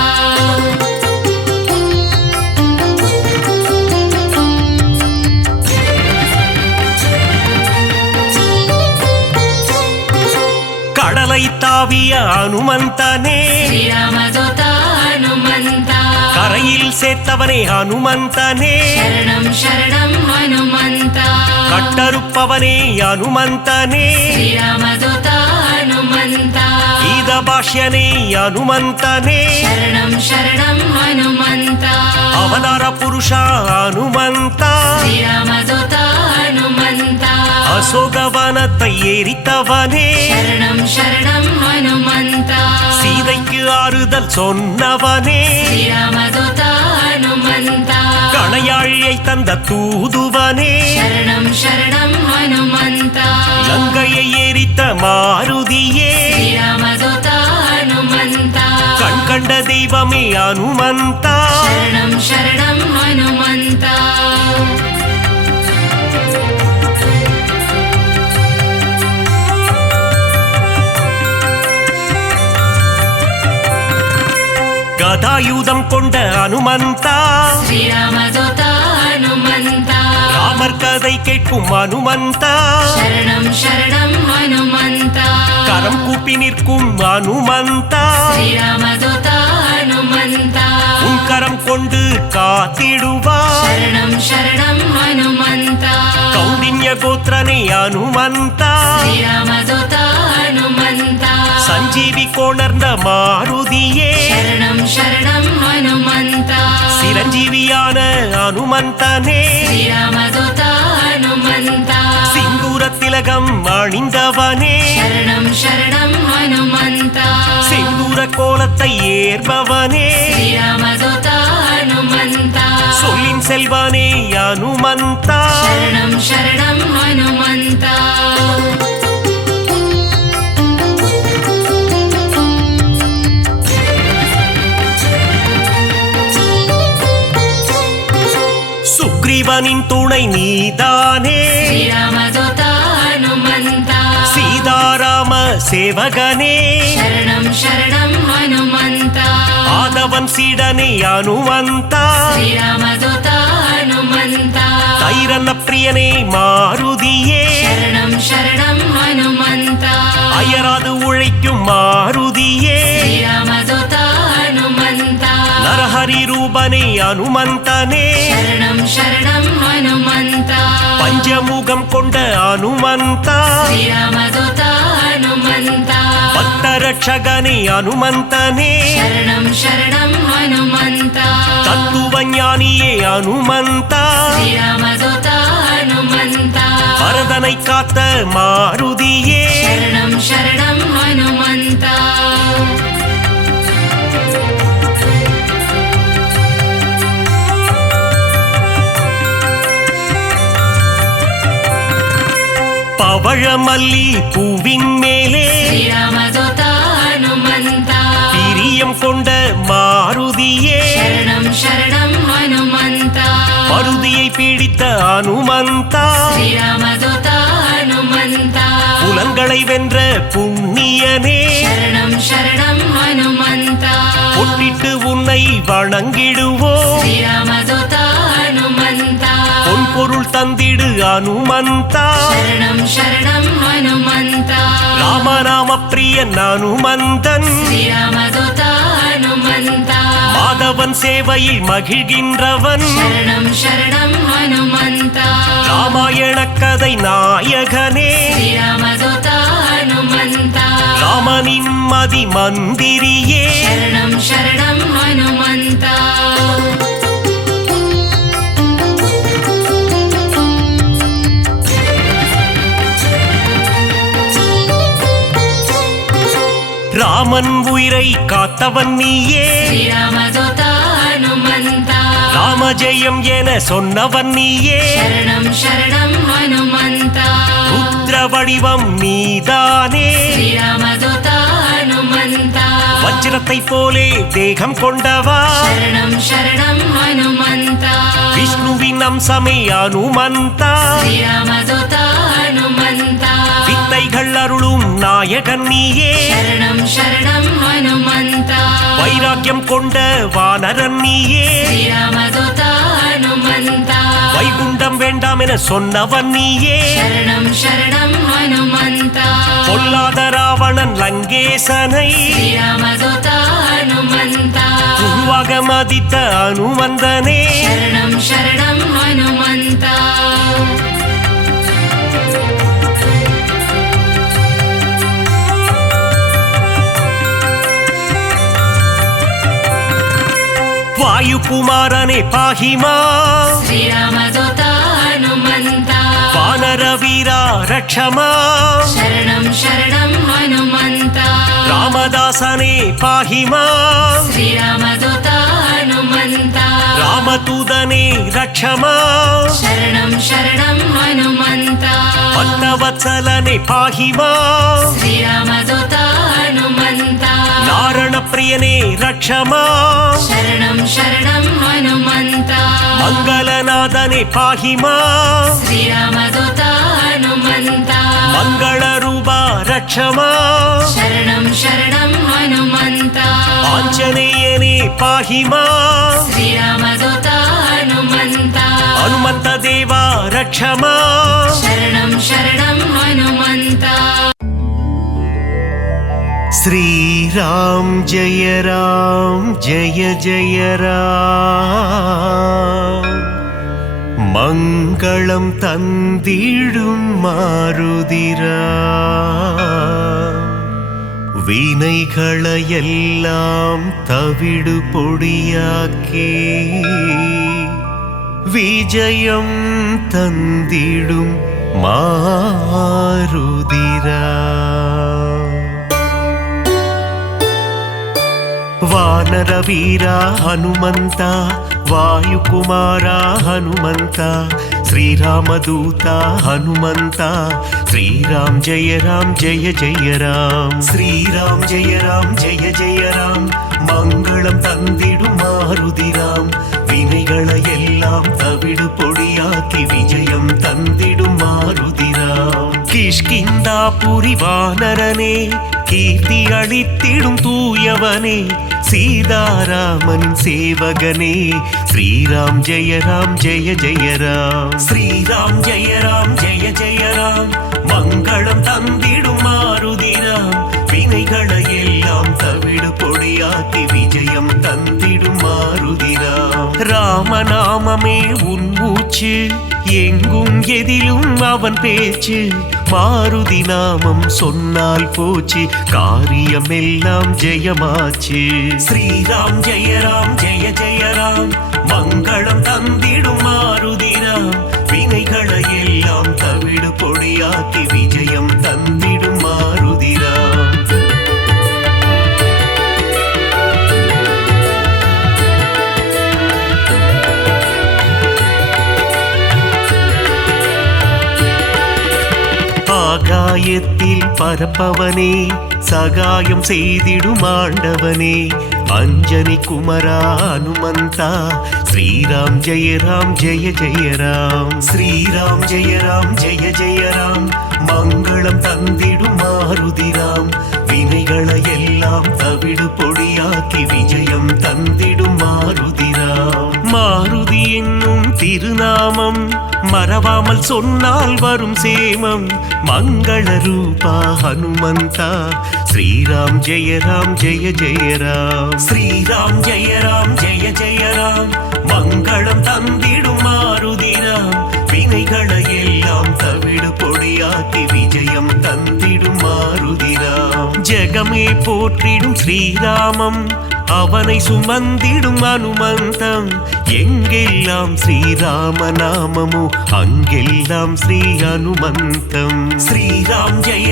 கடலை தாவிய அனுமந்தனே ஸ்ரீராமதூதா ஹனுமந்தா கரையில் சேர்த்தவனே அனுமந்தனே சரணம் சரணம் ஹனுமந்தா கட்டறுப்பவனே அனுமந்தனே ஸ்ரீராமதூதா ஹனுமந்தா கீத பாஷ்யனே அனுமந்தனே சரணம் சரணம் ஹனுமந்தா அவதார புருஷா அனுமந்தா ஸ்ரீராமதூதா ஹனுமந்தா அசோகவனத்தை எரித்தவனே சரணம் சரணம் ஹனுமந்தா சீதைக்கு ஆறுதல் சொன்னவனே ஸ்ரீராமதூதா ஹனுமந்தா கணையாழியை தந்த தூதுவனே சரணம் சரணம் ஹனுமந்தா லங்கையை எரித்த மாருதியே ஸ்ரீராமதூதா ஹனுமந்தா கண்ட தெய்வமே அனுமந்தா शरणं शरणं हनुमन्ता கதாயுதம் கொண்ட அனுமந்தா श्रीरामदूता हनुमन्ता ராமர் கதை கேட்கும் அனுமந்தா शरणं शरणं हनुमन्ता கரம் கூப்பி நிற்கும் அனுமந்தா श्रीरामदूता हनुमन्ता உன் கரம் கொண்டு காத்திடுவார் शरणं शरणं हनुमन्ता கௌண்டின்ய கோத்திரனே அனுமந்தா श्रीरामदूता हनुमन्ता சஞ்சீவி கோணர்ந்த மாருதியே शरणं शरणं हनुमन्ता சிரஞ்சீவியான அனுமந்தனே श्रीरामदूता हनुमन्ता சிந்தூர திலகம் அணிந்தவனே शरणं शरणं हनुमन्ता செந்தூர கோலத்தை ஏற்பவனே श्रीरामदूता हनुमन्ता சொல்லின் செல்வனே அனுமந்தா शरणं शरणं हनुमन्ता சுக்ரீவனின் துணை நீதானே श्रीरामदूता हनुमन्ता சீதாராம சேவகனே शरणं शरणं हनुमन्ता ஆதவன் சீடனே அனுமந்தா श्रीरामदूता हनुमन्ता தைரன பிரியனே மாருதியே शरणं शरणं हनुमन्ता அயராது உழைக்கும் மாருதியே श्रीरामदूता हनुमन्ता நரஹரி ரூபனே அனுமந்தனே शरणं शरणं हनुमन्ता பஞ்சமுகம் கொண்ட அனுமந்தா श्रीरामदूता हनुमन्ता பக்தரட்சகனே அனுமந்தனே शरणं शरणं हनुमन्ता தத்துவ ஞானியே அனுமந்தா श्रीरामदूता हनुमन्ता பரதனை காத்த மாருதியே शरणं शरणं हनुमन्ता பவழமல்லி பூவின் மேலே श्रीरामदूता हनुमन्ता பிரியம் கொண்ட மாருதியே शरणं शरणं हनुमन्ता மருதியை பிடித்த அனுமந்தா श्रीरामदूता हनुमन्ता புலன்களை வென்ற புண்ணியனே शरणं शरणं हनुमन्ता பொட்டிட்டு உன்னை வணங்கிடுவோ श्रीरामदूता हनुमन्ता பொன் பொருள் தந்திடு அனுமந்தா शरणं शरणं हनुमन्ता ராமநாம பிரியன் அனுமந்தன் श्रीरामदूता हनुमन्ता மாதவன் சேவையில் மகிழ்கின்றவன் शरणं शरणं हनुमन्ता ராமாயண கதை நாயகனே श्रीरामदूता हनुमन्ता ராமனின் மதி மந்திரியே शरणं शरणं हनुमन्ता ராமன் உயிரை காத்தவன் நீயே श्रीरामदूता हनुमन्ता ராமஜெயம் என சொன்னவன் நீயே शरणं शरणं हनुमन्ता ருத்ர வடிவம் நீதானே श्रीरामदूता हनुमन्ता வஜ்ரத்தை போலே தேகம் கொண்டவா शरणं शरणं हनुमन्ता விஷ்ணுவின் அம்சமே அனுமந்தா श्रीरामदूता हनुमन्ता வித்தைகள் அருளும் நாயகன் நீயே शरणं शरणं हनुमन्ता வைராக்கியம் கொண்ட வானரன் நீயே श्रीरामदूता हनुमन्ता வைகுண்டம் வேண்டாம் என சொன்னவன் நீயே शरणं शरणं हनुमन्ता பொல்லாத ராவணன் லங்கேசனை श्रीरामदूता हनुमन्ता குருவாக மதித்த அனுமந்தனே शरणं शरणं हनुमन्ता வாயுகுமாரனே பாகிமா श्रीरामदूता हनुमन्ता வானர வீரா ரக்ஷமா शरणं शरणं हनुमन्ता ராமதாசனே பாகிமா श्रीरामदूता हनुमन्ता ராமதூதனே ரக்ஷமா शरणं शरणं हनुमन्ता பக்தவத்சலனே பாகிமா श्रीरामदूता हनुमन्ता வாரண பிரியனே ரக்ஷமா शरणं शरणं हनुमन्ता மங்களநாதனே பாகிமா श्रीरामदूता हनुमन्ता மங்கள ரூபா ரக்ஷமா शरणं शरणं हनुमन्ता ஆஞ்சநேயனே பாகிமா श्रीरामदूता हनुमन्ता ஹனுமந்த தேவா ரக்ஷமா शरणं शरणं हनुमन्ता ஸ்ரீராம் ஜெய ஜெய ராம் மங்களம் தந்திடும் மாருதிரா வினைகளையெல்லாம் தவிடு பொடியாக்கி விஜயம் தந்திடும் மாருதிரா ವಾನರ ವೀರ ಹನುಮಂತ ವಾಯುಕುಮಾರ ಹನುಮಂತ ಶ್ರೀರಾಮದೂತ ಹನುಮಂತ ಶ್ರೀರಾಮ್ ಜಯ ಜಯ ರಾಮ್ ಶ್ರೀರಾಮ್ ಜಯ ಜಯ ರಾಮ್ ಮಂಗಳಂ ತಂದಿಡು ಮಾರುದಿರಾಮ್ ವಿನೆಗಳ ಎல்லாம் ತವಿಡು பொடியாக்கி விஜயம் தந்திடும் மாருதிராம் கிஷ்கிந்தாபுரி வானரனே கீர்த்தி அளித்திடும் தூயவனே சீதாராமன் சேவகனே ஸ்ரீராம் ஜெய ஜய ராம் ஸ்ரீராம் ஜெய ஜய ராம் மங்களம் தந்திடும் மாருதிராம் வினைகளை எல்லாம் தவிடு பொடியாக்கி விஜயம் தந்திடும் மாருதிராம் ராமநாமமே உன் மூச்சு எங்கும் எதிலும் அவன் பேச்சு மாருதி நாமம் சொன்னால் போச்சு காரியம் எல்லாம் ஜெயமாச்சு ஸ்ரீராம் ஜெய ஜய ராம் மங்களம் தந்திடும் மாருதிராம் வினைகளை எல்லாம் தவிடு பொடியாக்கி விஜயம் தந்திடும் மாருதிராம் ஆகாயத்தில் பரப்பவனே சகாயம் செய்திடும் ஆண்டவனே அஞ்சனி குமரா ஹனுமந்தா ஸ்ரீராம் ஜெய ஜய ராம் ஸ்ரீராம் ஜெய ஜய ராம் மங்களம் தந்திடும் மாருதிராம் வினைகளை எல்லாம் தவிடு பொடியாக்கி விஜயம் தந்திடும் மாருதிராம் மாருதி என்னும் திருநாமம் மறவாமல் சொன்னால் வரும் சேமம் மங்கள ரூபா ஹனுமந்தா ஸ்ரீராம் ஜெய ஜய ராம் ஸ்ரீராம் ஜெய ஜய ராம் மங்களம் தந்திடும் மாருதிராம் வினைகளை எல்லாம் தவிடு பொடியாக்கி விஜயம் தந்திடும் மாருதிராம் ஜெகமே போற்றிடும் ஸ்ரீராமம் அவனை சுமந்திடும் அனுமந்தம் எங்கெல்லாம் ஸ்ரீராம நாமமோ அங்கெல்லாம் ஸ்ரீ அனுமந்தம் ஸ்ரீராம் ஜெய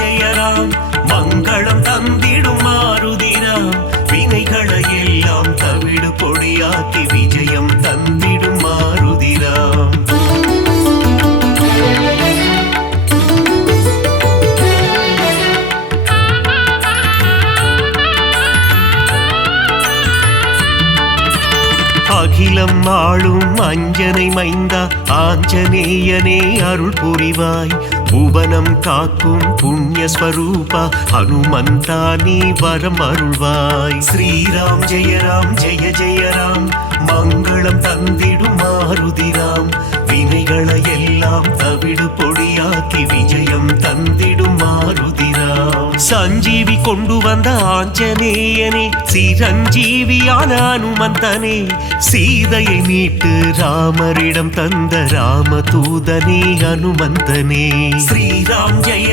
ஜய ராம் மங்களம் தந்திடும் மாருதிராம் வினைகளை எல்லாம் தவிடு பொடியாக்கி விஜயம் தந்திடும் மாருதிராம் அகிலம் ஆளும் அஞ்சனை மைந்தா ஆஞ்சநேயனே அருள் புரிவாய் புவனம் காக்கும் புண்ணிய ஸ்வரூபா ஹனுமந்தா நீ வரம் அருள்வாய் ஸ்ரீராம் ஜெய ஜய ராம் மங்களம் தந்திடும் மாருதிராம் வினைகளை எல்லாம் தவிடு பொடியாக்கி விஜயம் தந்திடும் மாருதிராம் சஞ்சீவி கொண்டு வந்த ஆஞ்சநேயனே சிரஞ்சீவியான அனுமந்தனே சீதையை மீட்டு ராமரிடம் தந்த ராமதூதனே அனுமந்தனே ஸ்ரீராம் ஜெய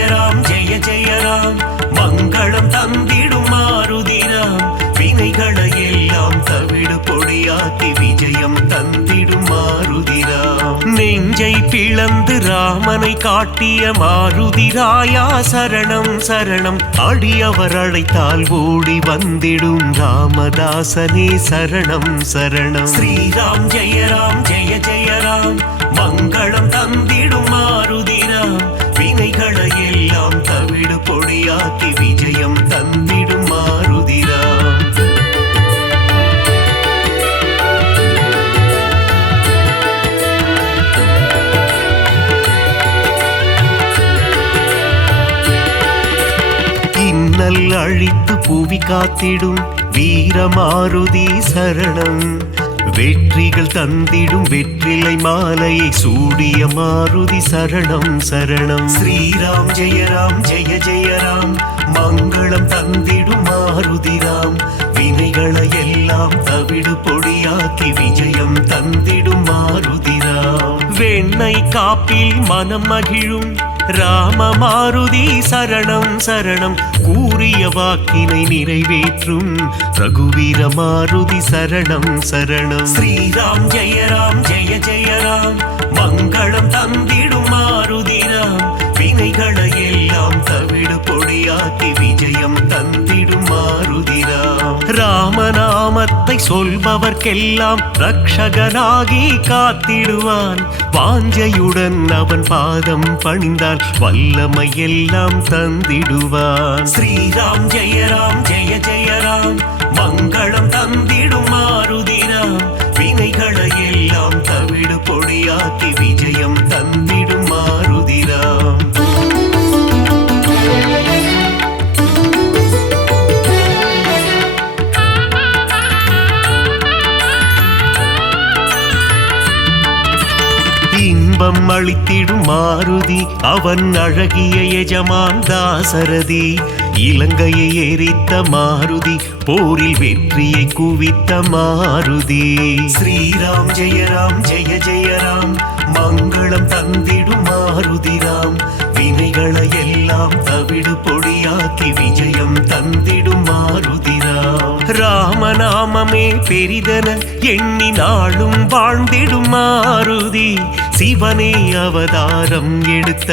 ஜய ராம் மங்களம் தந்திடும் மாருதிராம் வினைகளை எல்லாம் தவிடு பொடியாக்கி விஜயம் தந்திடும் மாருதிராம் நெஞ்சை பிளந்து ராமனை காட்டிய மாருதிராயா சரணம் சரணம் அடியவர் அழைத்தால் ஓடி வந்திடும் ராமதாசனே சரணம் சரணம் ஸ்ரீராம் ஜெய ஜய ராம் மங்களம் தந்திடும் மாருதிராம் வினைகளை எல்லாம் தவிடு பொடியாக்கி விஜயம் தந்திடும் மாரு புவி காத்திடும் வீரமாருதி சரணம். வெற்றிகள் தந்திடும் வெற்றிலை மாலையை சூடிய மாருதி சரணம் சரணம். ஸ்ரீராம் ஜெய ராம் ஜெய ஜெய ராம், மங்களம் தந்திடும் மாருதி ராம். வினைகளை எல்லாம் தவிடு பொடியாக்கி விஜயம் தந்திடும் மாருதி ராம். வெண்ணை காப்பில் மனம் மகிழும் ராம மாருதி சரணம் சரணம். கூறிய வாக்கினை நிறைவேற்றும் ரகுவீர மாருதி சரணம் சரணம். ஸ்ரீராம் ஜெய ராம் ஜெய ஜெய ராம், மங்களம் தந்திடும் மாருதி ராம். வினைகளை எல்லாம் தவிடு பொடியாக்கி விஜயம் தந்திடும் மாருதி ராம். ராமநாமத்தை சொல்பவர்க்கெல்லாம் ரக்ஷகனாகி காத்திடுவான். வாஞ்சையுடன் அவன் பாதம் பணிந்தால் வல்லமை எல்லாம் தந்திடுவான். ஸ்ரீராம் ஜெய ராம் ஜெய ஜெய ராம், மங்களம் தந்திடும் மாருதி ராம். வினைகளை எல்லாம் தவிடு பொடியாக்கி விஜயம் தந்திடும் மாருதி ராம். இன்பம் அளித்திடும் மாருதி அவன் அழகிய எஜமான் தாசரதி. இலங்கையை எரித்த மாருதி போரில் வெற்றியை குவித்த மாருதி. ஸ்ரீராம் ஜெய ராம் ஜெய ஜெய ராம், மங்களம் தந்திடும் மாருதி ராம். வினைகளை எல்லாம் தவிடு பொடியாக்கி விஜயம் தந்திடும் மாருதி ராம். ராமநாமமே பெரிதென எண்ணி நாளும் வாழ்ந்திடும் மாருதி. சிவனே அவதாரம் எடுத்த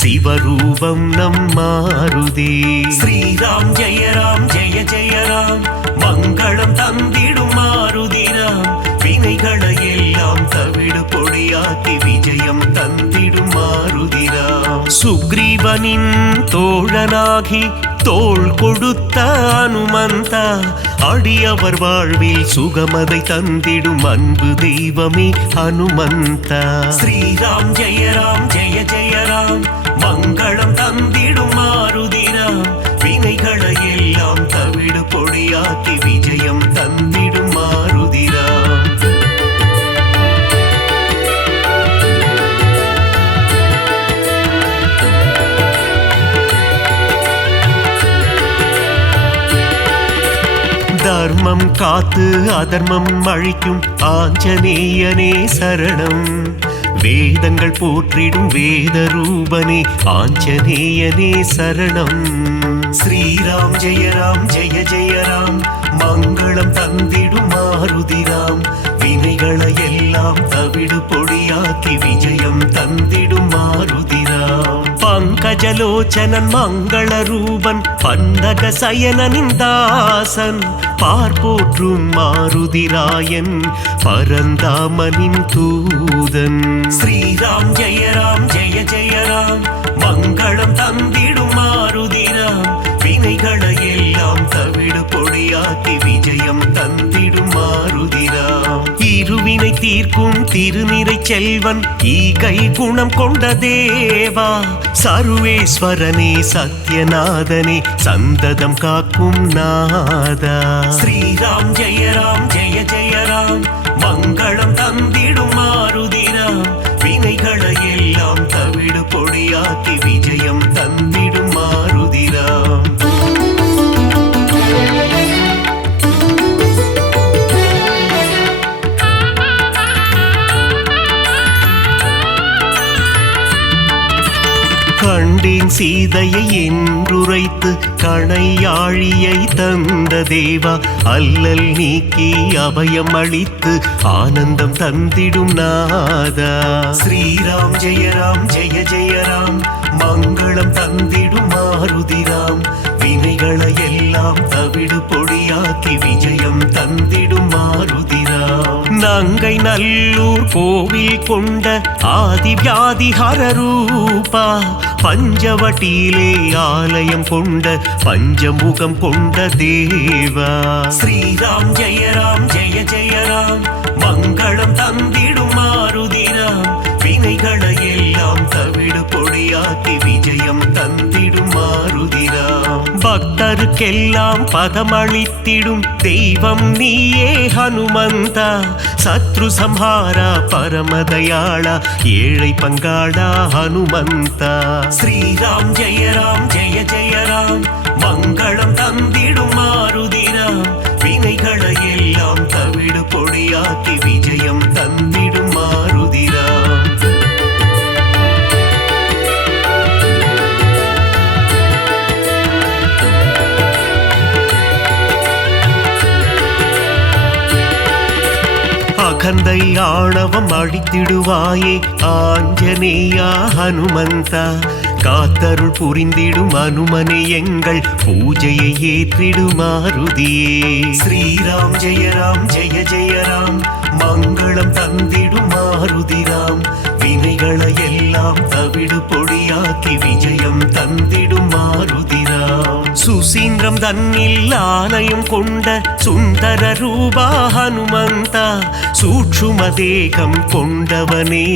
சிவரூபம் நம் மாருதி. ஸ்ரீராம் ஜெய ராம் ஜெய ஜெய ராம், மங்களம் தந்திடும் மாருதி ராம். வினைகளை எல்லாம் தவிடு பொடியாக்கி விஜயம் தந்திடும் மாருதி ராம். சுக்ரீவனின் தோழனாகி தோள் கொடுத்த அனுமந்தா, அடியவர் வாழ்வில் சுகமதை தந்திடும் அன்பு தெய்வமே ஹனுமந்தா. ஸ்ரீராம் ஜெய ராம் ஜெய ஜெய ராம், மங்களம் தந்திடும் மாருதி ராம். வினைகளை எல்லாம் தவிடு பொடியாக்கி விஜயம் தந்திடும் மாருதி ராம். தர்மம் காத்து அதர்மம் அழிக்கும் ஆஞ்சநேயனே சரணம். வேதங்கள் போற்றிடும் வேத ரூபனே ஆஞ்சநேயனே சரணம். ஸ்ரீராம் ஜெய ராம் ஜெய ஜெய ராம், மங்களம் தந்திடும் மாருதி ராம். வினைகளை எல்லாம் தவிடு பொடியாக்கி விஜயம் தந்திடும் மாருதி ராம். பங்கஜலோச்சனன் மங்கள ரூபன் பன்னக சயனனின் தாசன். பார்ப்போற்றும் மாருதிராயன் பரந்தாமனின் தூதன். ஸ்ரீராம் ஜெய ராம் ஜெய ஜெய ராம், மங்களம் தந்திடும் மாருதி ராம். வினைகளை எல்லாம் தவிடு பொடியாக்கி விஜயம் தந்திடும் மாருதி ராம். இருவினை தீர்க்கும் திருநிறை செல்வன் ஈகை குணம் கொண்ட தேவா. சர்வேஸ்வரனே சத்யநாதனே சந்ததம் காக்கும் நாதா. ஸ்ரீராம் ஜெய ராம் ஜெய ஜெய ராம், மங்களம் தந்திடும் மாருதி ராம். வினைகளை எல்லாம் தவிடு பொடியாக்கி விஜயம் தந்திடும் மாருதி ராம். கண்டேன் சீதையை என்றுரைத்து கணையாழியை தந்த தேவா. அல்லல் நீக்கி அபயம் அளித்து ஆனந்தம் தந்திடும் நாதா. ஸ்ரீராம் ஜெய ராம் ஜெய ஜெய ராம், மங்களம் தந்திடும் மாருதி ராம். வினைகளை எல்லாம் தவிடு பொடியாக்கி விஜயம் தந்திடும் மாருதி ராம். நங்கை நல்லூர் கோவில் கொண்ட ஆதி வியாதிஹர ரூபா. பஞ்சவட்டியிலே ஆலயம் கொண்ட பஞ்சமுகம் கொண்ட தேவா. ஸ்ரீராம் ஜெய ராம் ஜெய ஜெய ராம், மங்களம் தந்திடும் மாருதி ராம். வினைகளை எல்லாம் தவிடு பொடியாக்கி விஜயம் தந்திடும் மாருதி ராம். பக்தர் பக்தருக்கெல்லாம் பதமளித்திடும் தெய்வம் நீயே ஹனுமந்தா. சத்ரு சம்ஹாரா பரமதயாளா ஏழை பங்காளா ஹனுமந்தா. ஸ்ரீராம் ஜெய ராம் ஜெய ஜெய ராம் மங்களம் தந்திடும் மாருதிராம். வினைகளை எல்லாம் தவிடு பொடியாக்கி விஜயம் தந்திடும் மாருதிராம். அகந்தை ஆணவம் அழித்திடுவாயே ஆஞ்சநேயா ஹனுமந்தா. காத்தருள் புரிந்திடும் அனுமனே எங்கள் பூஜையை ஏற்றிடும் மாருதியே. ஸ்ரீராம் ஜெய ராம் ஜெய ஜெய ராம் மங்களம் தந்திடும் மாருதிராம். வினைகளை எல்லாம் தவிடு பொடியாக்கி விஜயம் தந்திடும் மாருதிராம். சுசீந்திரம் தன்னில் ஆலயம் கொண்ட சுந்தர ரூபா ஹனுமந்தா. சூட்சும தேகம் கொண்டவனே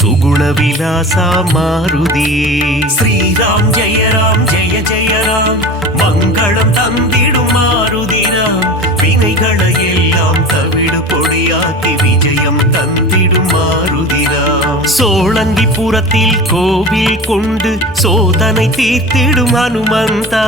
சுகுண விலாசா மாருதியே. ஸ்ரீராம் ஜெய ராம் ஜெய ஜெய ராம் மங்களம் தந்திடும் மாருதிராம். வினைகளை எல்லாம் தவிடு பொடியாக்கி விஜயம் தந்திடும் மாருதிராம். சோழங்கிபுரத்தில் கோவில் கொண்டு சோதனை தீர்த்திடும் ஹனுமந்தா.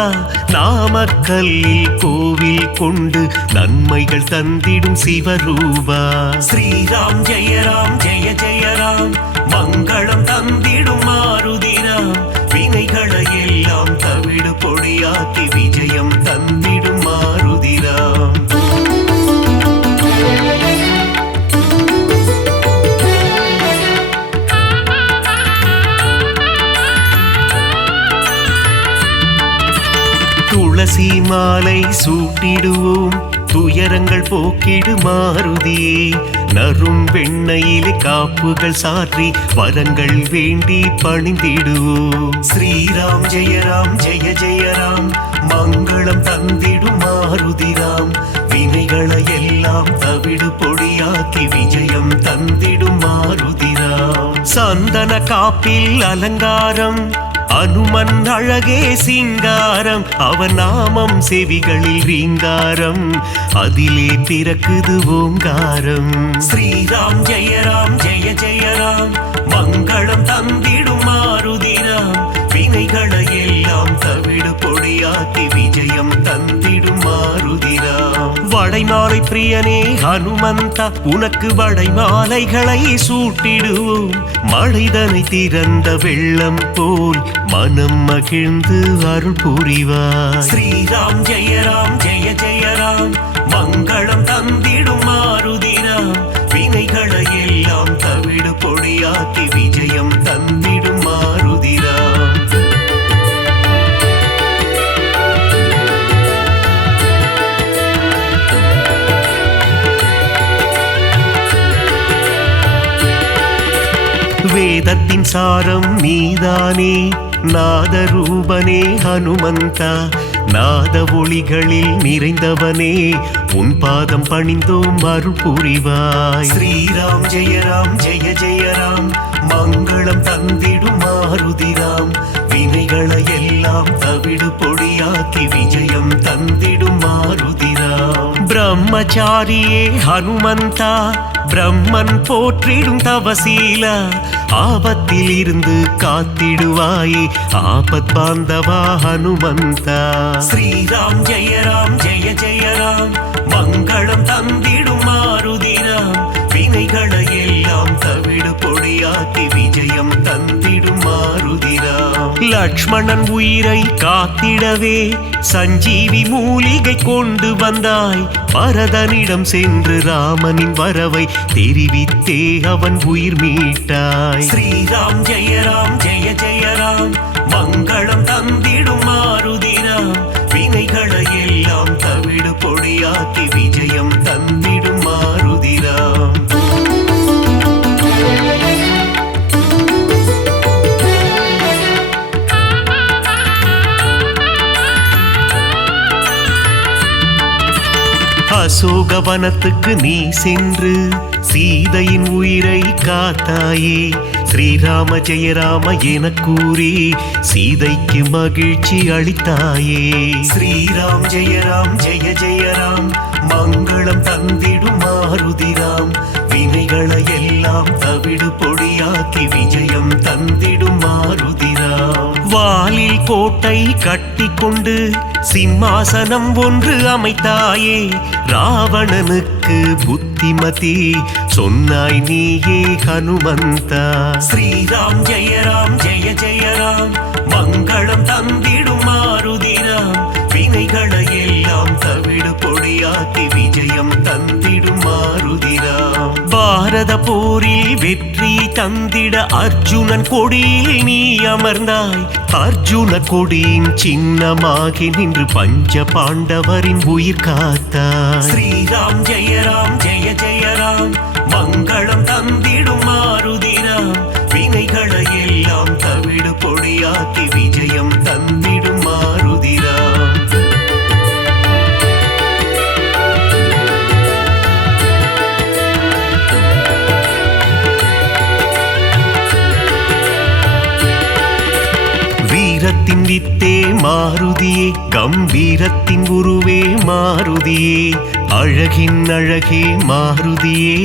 நாமக்கல்லில் கோவில் கொண்டு நன்மைகள் தந்திடும் சிவரூபா. ஸ்ரீராம் ஜெய ராம் ஜெய ஜெய ராம் மங்களம் தந்திடும் மாருதிராம். வினைகளை எல்லாம் தவிடு பொடியாக்கி விஜயம் தந்திடும் மாருதிராம். துளசி மாலை சூட்டிடுவோம் துயரங்கள் போக்கிடு மாருதியே. நரும் வெண்ணையிலே காப்புகள் சாற்றி வரங்கள் வேண்டி பணிந்திடுவோம். ஸ்ரீராம் ஜெய ராம் ஜெய ஜெய ராம் மங்களம் தந்திடும் மாருதிராம். வினைகளை எல்லாம் தவிடு பொடியாக்கி விஜயம் தந்திடும் மாருதிராம். சந்தன காப்பில் அலங்காரம் அனுமன் அழகே சிங்காரம். அவன் நாமம் செவிகளில் ரீங்காரம் அதிலே பிறக்குது ஓங்காரம். ஸ்ரீராம் ஜெய ராம் ஜெய ஜெய ராம் மங்களம் தந்திடும் மாருதிராம். வினைகளை எல்லாம் தவிடு பொடியாக்கி விஜயம் தந்திடும் மாருதிராம். வடைமாலை பிரியனே ஹனுமந்தா உனக்கு வடைமாலைகளை சூட்டிடுவோம். மழைதனை திறந்த வெள்ளம் போல் மனம் மகிழ்ந்து அருள் புரிவாய். ஸ்ரீராம் ஜெய ராம் ஜெய ஜெய ராம் மங்களம் தந்திடும் மாருதிராம். வினைகளை எல்லாம் தவிடு பொடியாக்கி விஜயம் தந்திடும் மாருதிராம். வேதத்தின் சாரம் நீதானே நாதரூபனே ஹனுமந்தா. நாத ஒளிகளில் நிறைந்தவனே உன் பாதம் பணிந்தோம் அருள் புரிவாய். ஸ்ரீராம் ஜெய ராம் ஜெய ஜெய ராம் மங்களம் தந்திடும் மாருதிராம். வினைகளை எல்லாம் தவிடு பொடியாக்கி விஜயம் தந்திடும் மாருதிராம். பிரம்மச்சாரியே ஹனுமந்தா பிரம்மன் போற்றிடும் தவசீலா. ஆபத்தில் இருந்து காத்திடுவாயே ஆபத் பாந்தவா ஹனுமந்தா. ஸ்ரீராம் ஜெய ராம் ஜெய ஜெய ராம் மங்களம் தந்திடும் மாருதிராம். வினைகளை எல்லாம் தவிடு பொடியாக்கி விஜயம் தந்திடும் மாருதிராம். லக்ஷ்மணன் உயிரை காத்திடவே சஞ்சீவி மூலிகை கொண்டு வந்தாய். பரதனிடம் சென்று ராமனின் வரவை தெரிவித்தே அவன் உயிர் மீட்டாய். ஸ்ரீராம் ஜெய ராம் ஜெய ஜெய ராம் மங்களம் தந்திடும் மாருதிராம். வினைகளை எல்லாம் தவிடு பொடியாக்கி விஜயம் தந்திடும் மாருதிராம். அசோகவனத்துக்கு நீ சென்று சீதையின் உயிரை காத்தாயே. ஸ்ரீராம ஜெய ராம என கூறி சீதைக்கு மகிழ்ச்சி அளித்தாயே. ஸ்ரீராம் ஜெய ராம் ஜெய ஜெய ராம் மங்களம் தந்திடும் மாருதிராம் வினைகளை எல்லாம் தவிடு பொடியாக்கி விஜயம் தந்திடும் மாருதிராம். வாலில் கோட்டை கட்டி கொண்டு சிம்மாசனம் ஒன்று அமைத்தாயே. ராவணனுக்கு புத்திமதி சொன்னாய் நீயே ஹனுமந்தா. ஸ்ரீராம் ஜெய ராம் ஜெய ஜெய ராம் மங்களம் தந்திடும் மாருதிராம் வினைகளை எல்லாம் தவிடு பொடியாக்கி விஜயம் தந்திடும் மாருதிராம். பாரத போரில் வெற்றி தந்திட அர்ஜுனன் கொடியில் நீ அமர்ந்தாய். அர்ஜுன கொடியின் சின்னமாகி நின்று பஞ்ச பாண்டவரின் உயிர் காத்தாய். ஸ்ரீராம் ஜெய ராம் ஜெய ஜெய ராம் மங்களம் தந்திடும் மாருதிராம் வினைகளை எல்லாம் தவிடு பொடியாக்கி விஜயம் தந்திடும் மாருதிராம். வீரத்தின் வித்தே மாருதியே கம்பீரத்தின் உருவே மாருதியே அழகின் அழகே மாருதியே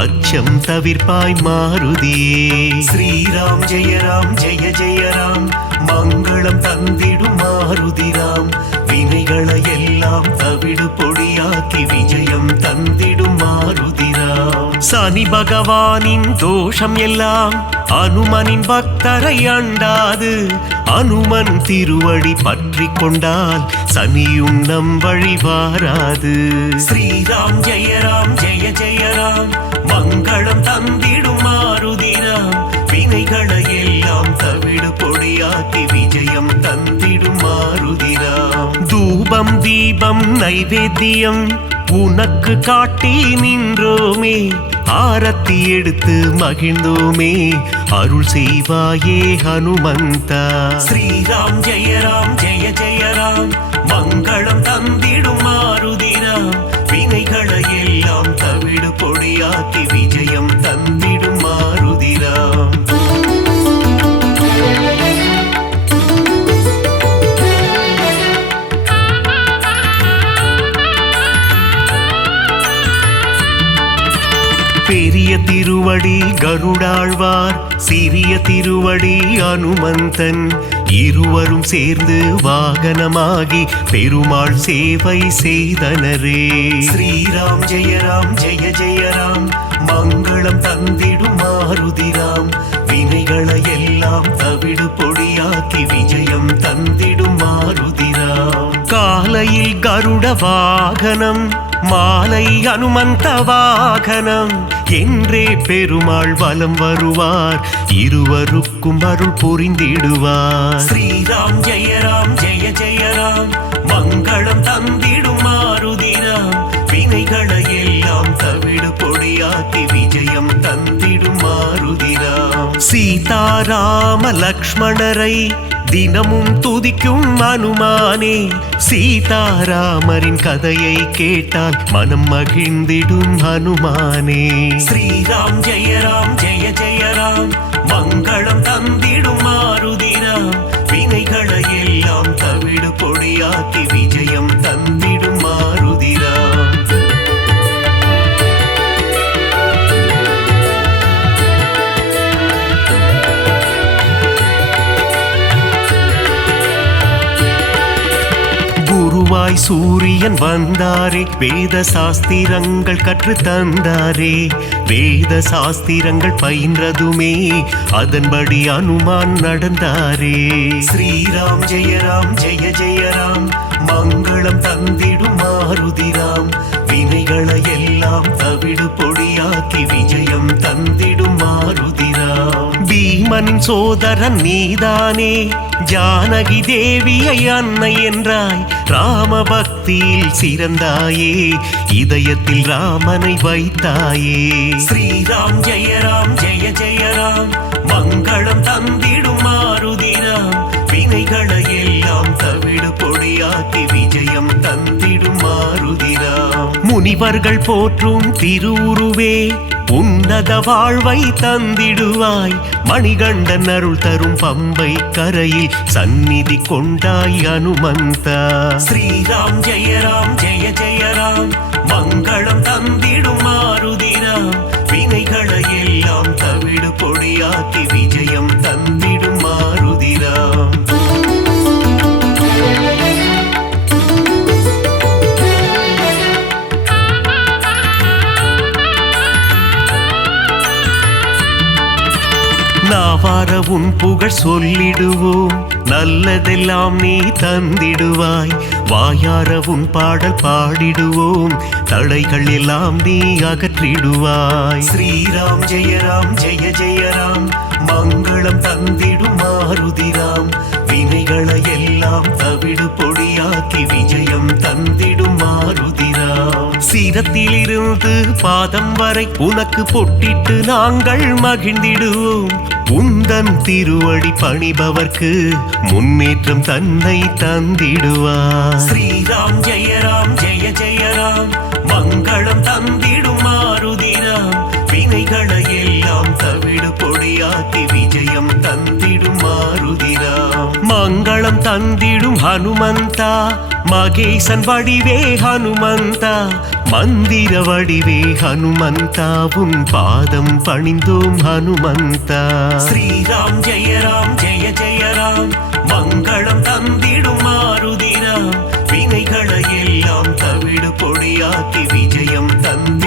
அச்சம் தவிர்ப்பாய் மாருதியே. ஸ்ரீராம் ஜெய ராம் ஜெய ஜெய ராம் மங்களம் தந்திடும் மாருதிராம் வினைகளை எல்லாம் தவிடு பொடியாக்கி விஜயம் தந்திடும் மாருதிராம். சனி பகவானின் தோஷம் எல்லாம் அனுமனின் பக்தரை அண்டாது. அனுமன் திருவடி பற்றி கொண்டால் சனியும் நம் வழி வாராது. ஸ்ரீராம் ஜெய ராம் ஜெய ஜெய ராம் மங்களம் தந்திடும் மாருதிராம் வினைகளை எல்லாம் தவிடு பொடியாக்கி விஜயம் தந்திடும் மாருதிராம். தூபம் தீபம் நைவேத்தியம் உனக்கு காட்டி நின்றோமே. ஆரத்தி எடுத்து மகிழ்ந்தோமே அருள் செய்வாயே ஹனுமந்தா. ஸ்ரீராம் ஜெய ராம் ஜெய ஜெய ராம் மங்களம் தந்திடும் மாருதிராம் வினைகளை எல்லாம் தவிடு பொடியாக்கி விஜயம் தந்திடும் மாருதிராம். பெரிய திருவடி கருடாழ்வார் சிறிய திருவடி அனுமந்தன் இருவரும் சேர்ந்து வாகனமாகி பெருமாள் சேவை செய்தனரே. ஸ்ரீராம் ஜெய ராம் ஜெய ஜெய ராம் மங்களம் தந்திடும் மாருதிராம் வினைகளை எல்லாம் தவிடு பொடியாக்கி விஜயம் தந்திடும் மாருதிராம். காலையில் கருட வாகனம் மாலை அனுமந்த வாகனம் என்றே பெருமாள் வலம் வருவார் இருவருக்கும் அருள் புரிந்திடுவார். ஸ்ரீராம் ஜெய ராம் ஜெய ஜெய ராம் மங்களம் தந்திடும் மாருதிராம் வினைகளை எல்லாம் தவிடு பொடியாக்கி விஜயம் தந்திடும் மாருதிராம். சீதாராம லக்ஷ்மணரை தினமும் துதிக்கும் அனுமானே. சீதாராமரின் கதையை கேட்டால் மனம் மகிழ்ந்திடும் ஹனுமானே. ஸ்ரீராம் ஜெய ராம் ஜெய ஜெய ராம் மங்களம் தந்திடும் மாருதிராம் வினைகளை எல்லாம் தவிடு பொடியாக்கி விஜயம் தந்திடும் மாருதிராம். குருவாய் சூரியன் வந்தாரே வேத சாஸ்திரங்கள் கற்று தந்தாரே. வேத சாஸ்திரங்கள் பயின்றதுமே அதன்படி அனுமான் நடந்தாரே. ஸ்ரீராம் ஜெய ராம் ஜெய ஜெய ராம் மங்களம் தந்திடும் மாருதிராம் வினைகளை எல்லாம் தவிடு பொடியாக்கி விஜயம் தந்திடும் மாருதிராம். பீமனின் சோதரன் நீதானே ஜானகி தேவியை அன்னை என்றாய். ராம பக்தியில் சிறந்தாயே இதயத்தில் ராமனை வைத்தாயே. ஸ்ரீராம் ஜெய ராம் ஜெய ஜெய ராம் மங்களம் தந்திடும் மாருதிராம் வினைகளை எல்லாம் தவிடு பொடியாக்கி விஜயம் தந்திடும் மாருதிராம். முனிவர்கள் போற்றும் திருவுருவே உன்னத வாழ்வை தந்திடுவாய் மணிகண்டன் அருள் தரும் பம்பை கரையில் சந்நிதி கொண்டாய் அனுமந்தா ஸ்ரீராம் ஜெய ஜெய ராம் மங்களம் தந்திடும் மாருதிராம் வினைகளை எல்லாம் தவிடு பொடியாக்கி விஜயம் தந்திடும் மாருதிராம் நாவார உன் புகழ் சொல்லிடுவோம் நல்லதெல்லாம் நீ தந்திடுவாய் வாயார உன் பாடல் பாடிடுவோம் தடைகள் எல்லாம் நீ அகற்றிடுவாய் ஸ்ரீராம் ஜெய ராம் மங்களம் தந்திடும் மாருதிராம் வினைகளை எல்லாம் தவிடு பொடியாக்கி விஜயம் தந்திடும் மாருதிராம் சிரத்திலிருந்து பாதம் வரை உனக்கு பொட்டிட்டு நாங்கள் மகிழ்ந்திடுவோம் உந்தன் திருவடி பணிபவர்க்கு முன்னேற்றம் தன்னை தந்திடுவார் ஸ்ரீராம் ஜெய ராம் மங்களம் தந்திடும் மாருதிராம் வினைகளை எல்லாம் தவிடு பொடியாக்கி விஜயம் தந்திடும் மாருதிராம் மங்களம் தந்திடும் ஹனுமந்தா மகேசன் வடிவே ஹனுமந்தா மந்திர வடிவே ஹனுமந்தா உன் பாதம் பணிந்தோம் ஹனுமந்தா ஸ்ரீராம் ஜெய ராம் மங்களம் தந்திடும் மாருதிராம் வினைகளை எல்லாம் தவிடு பொடியாக்கி விஜயம் தந்த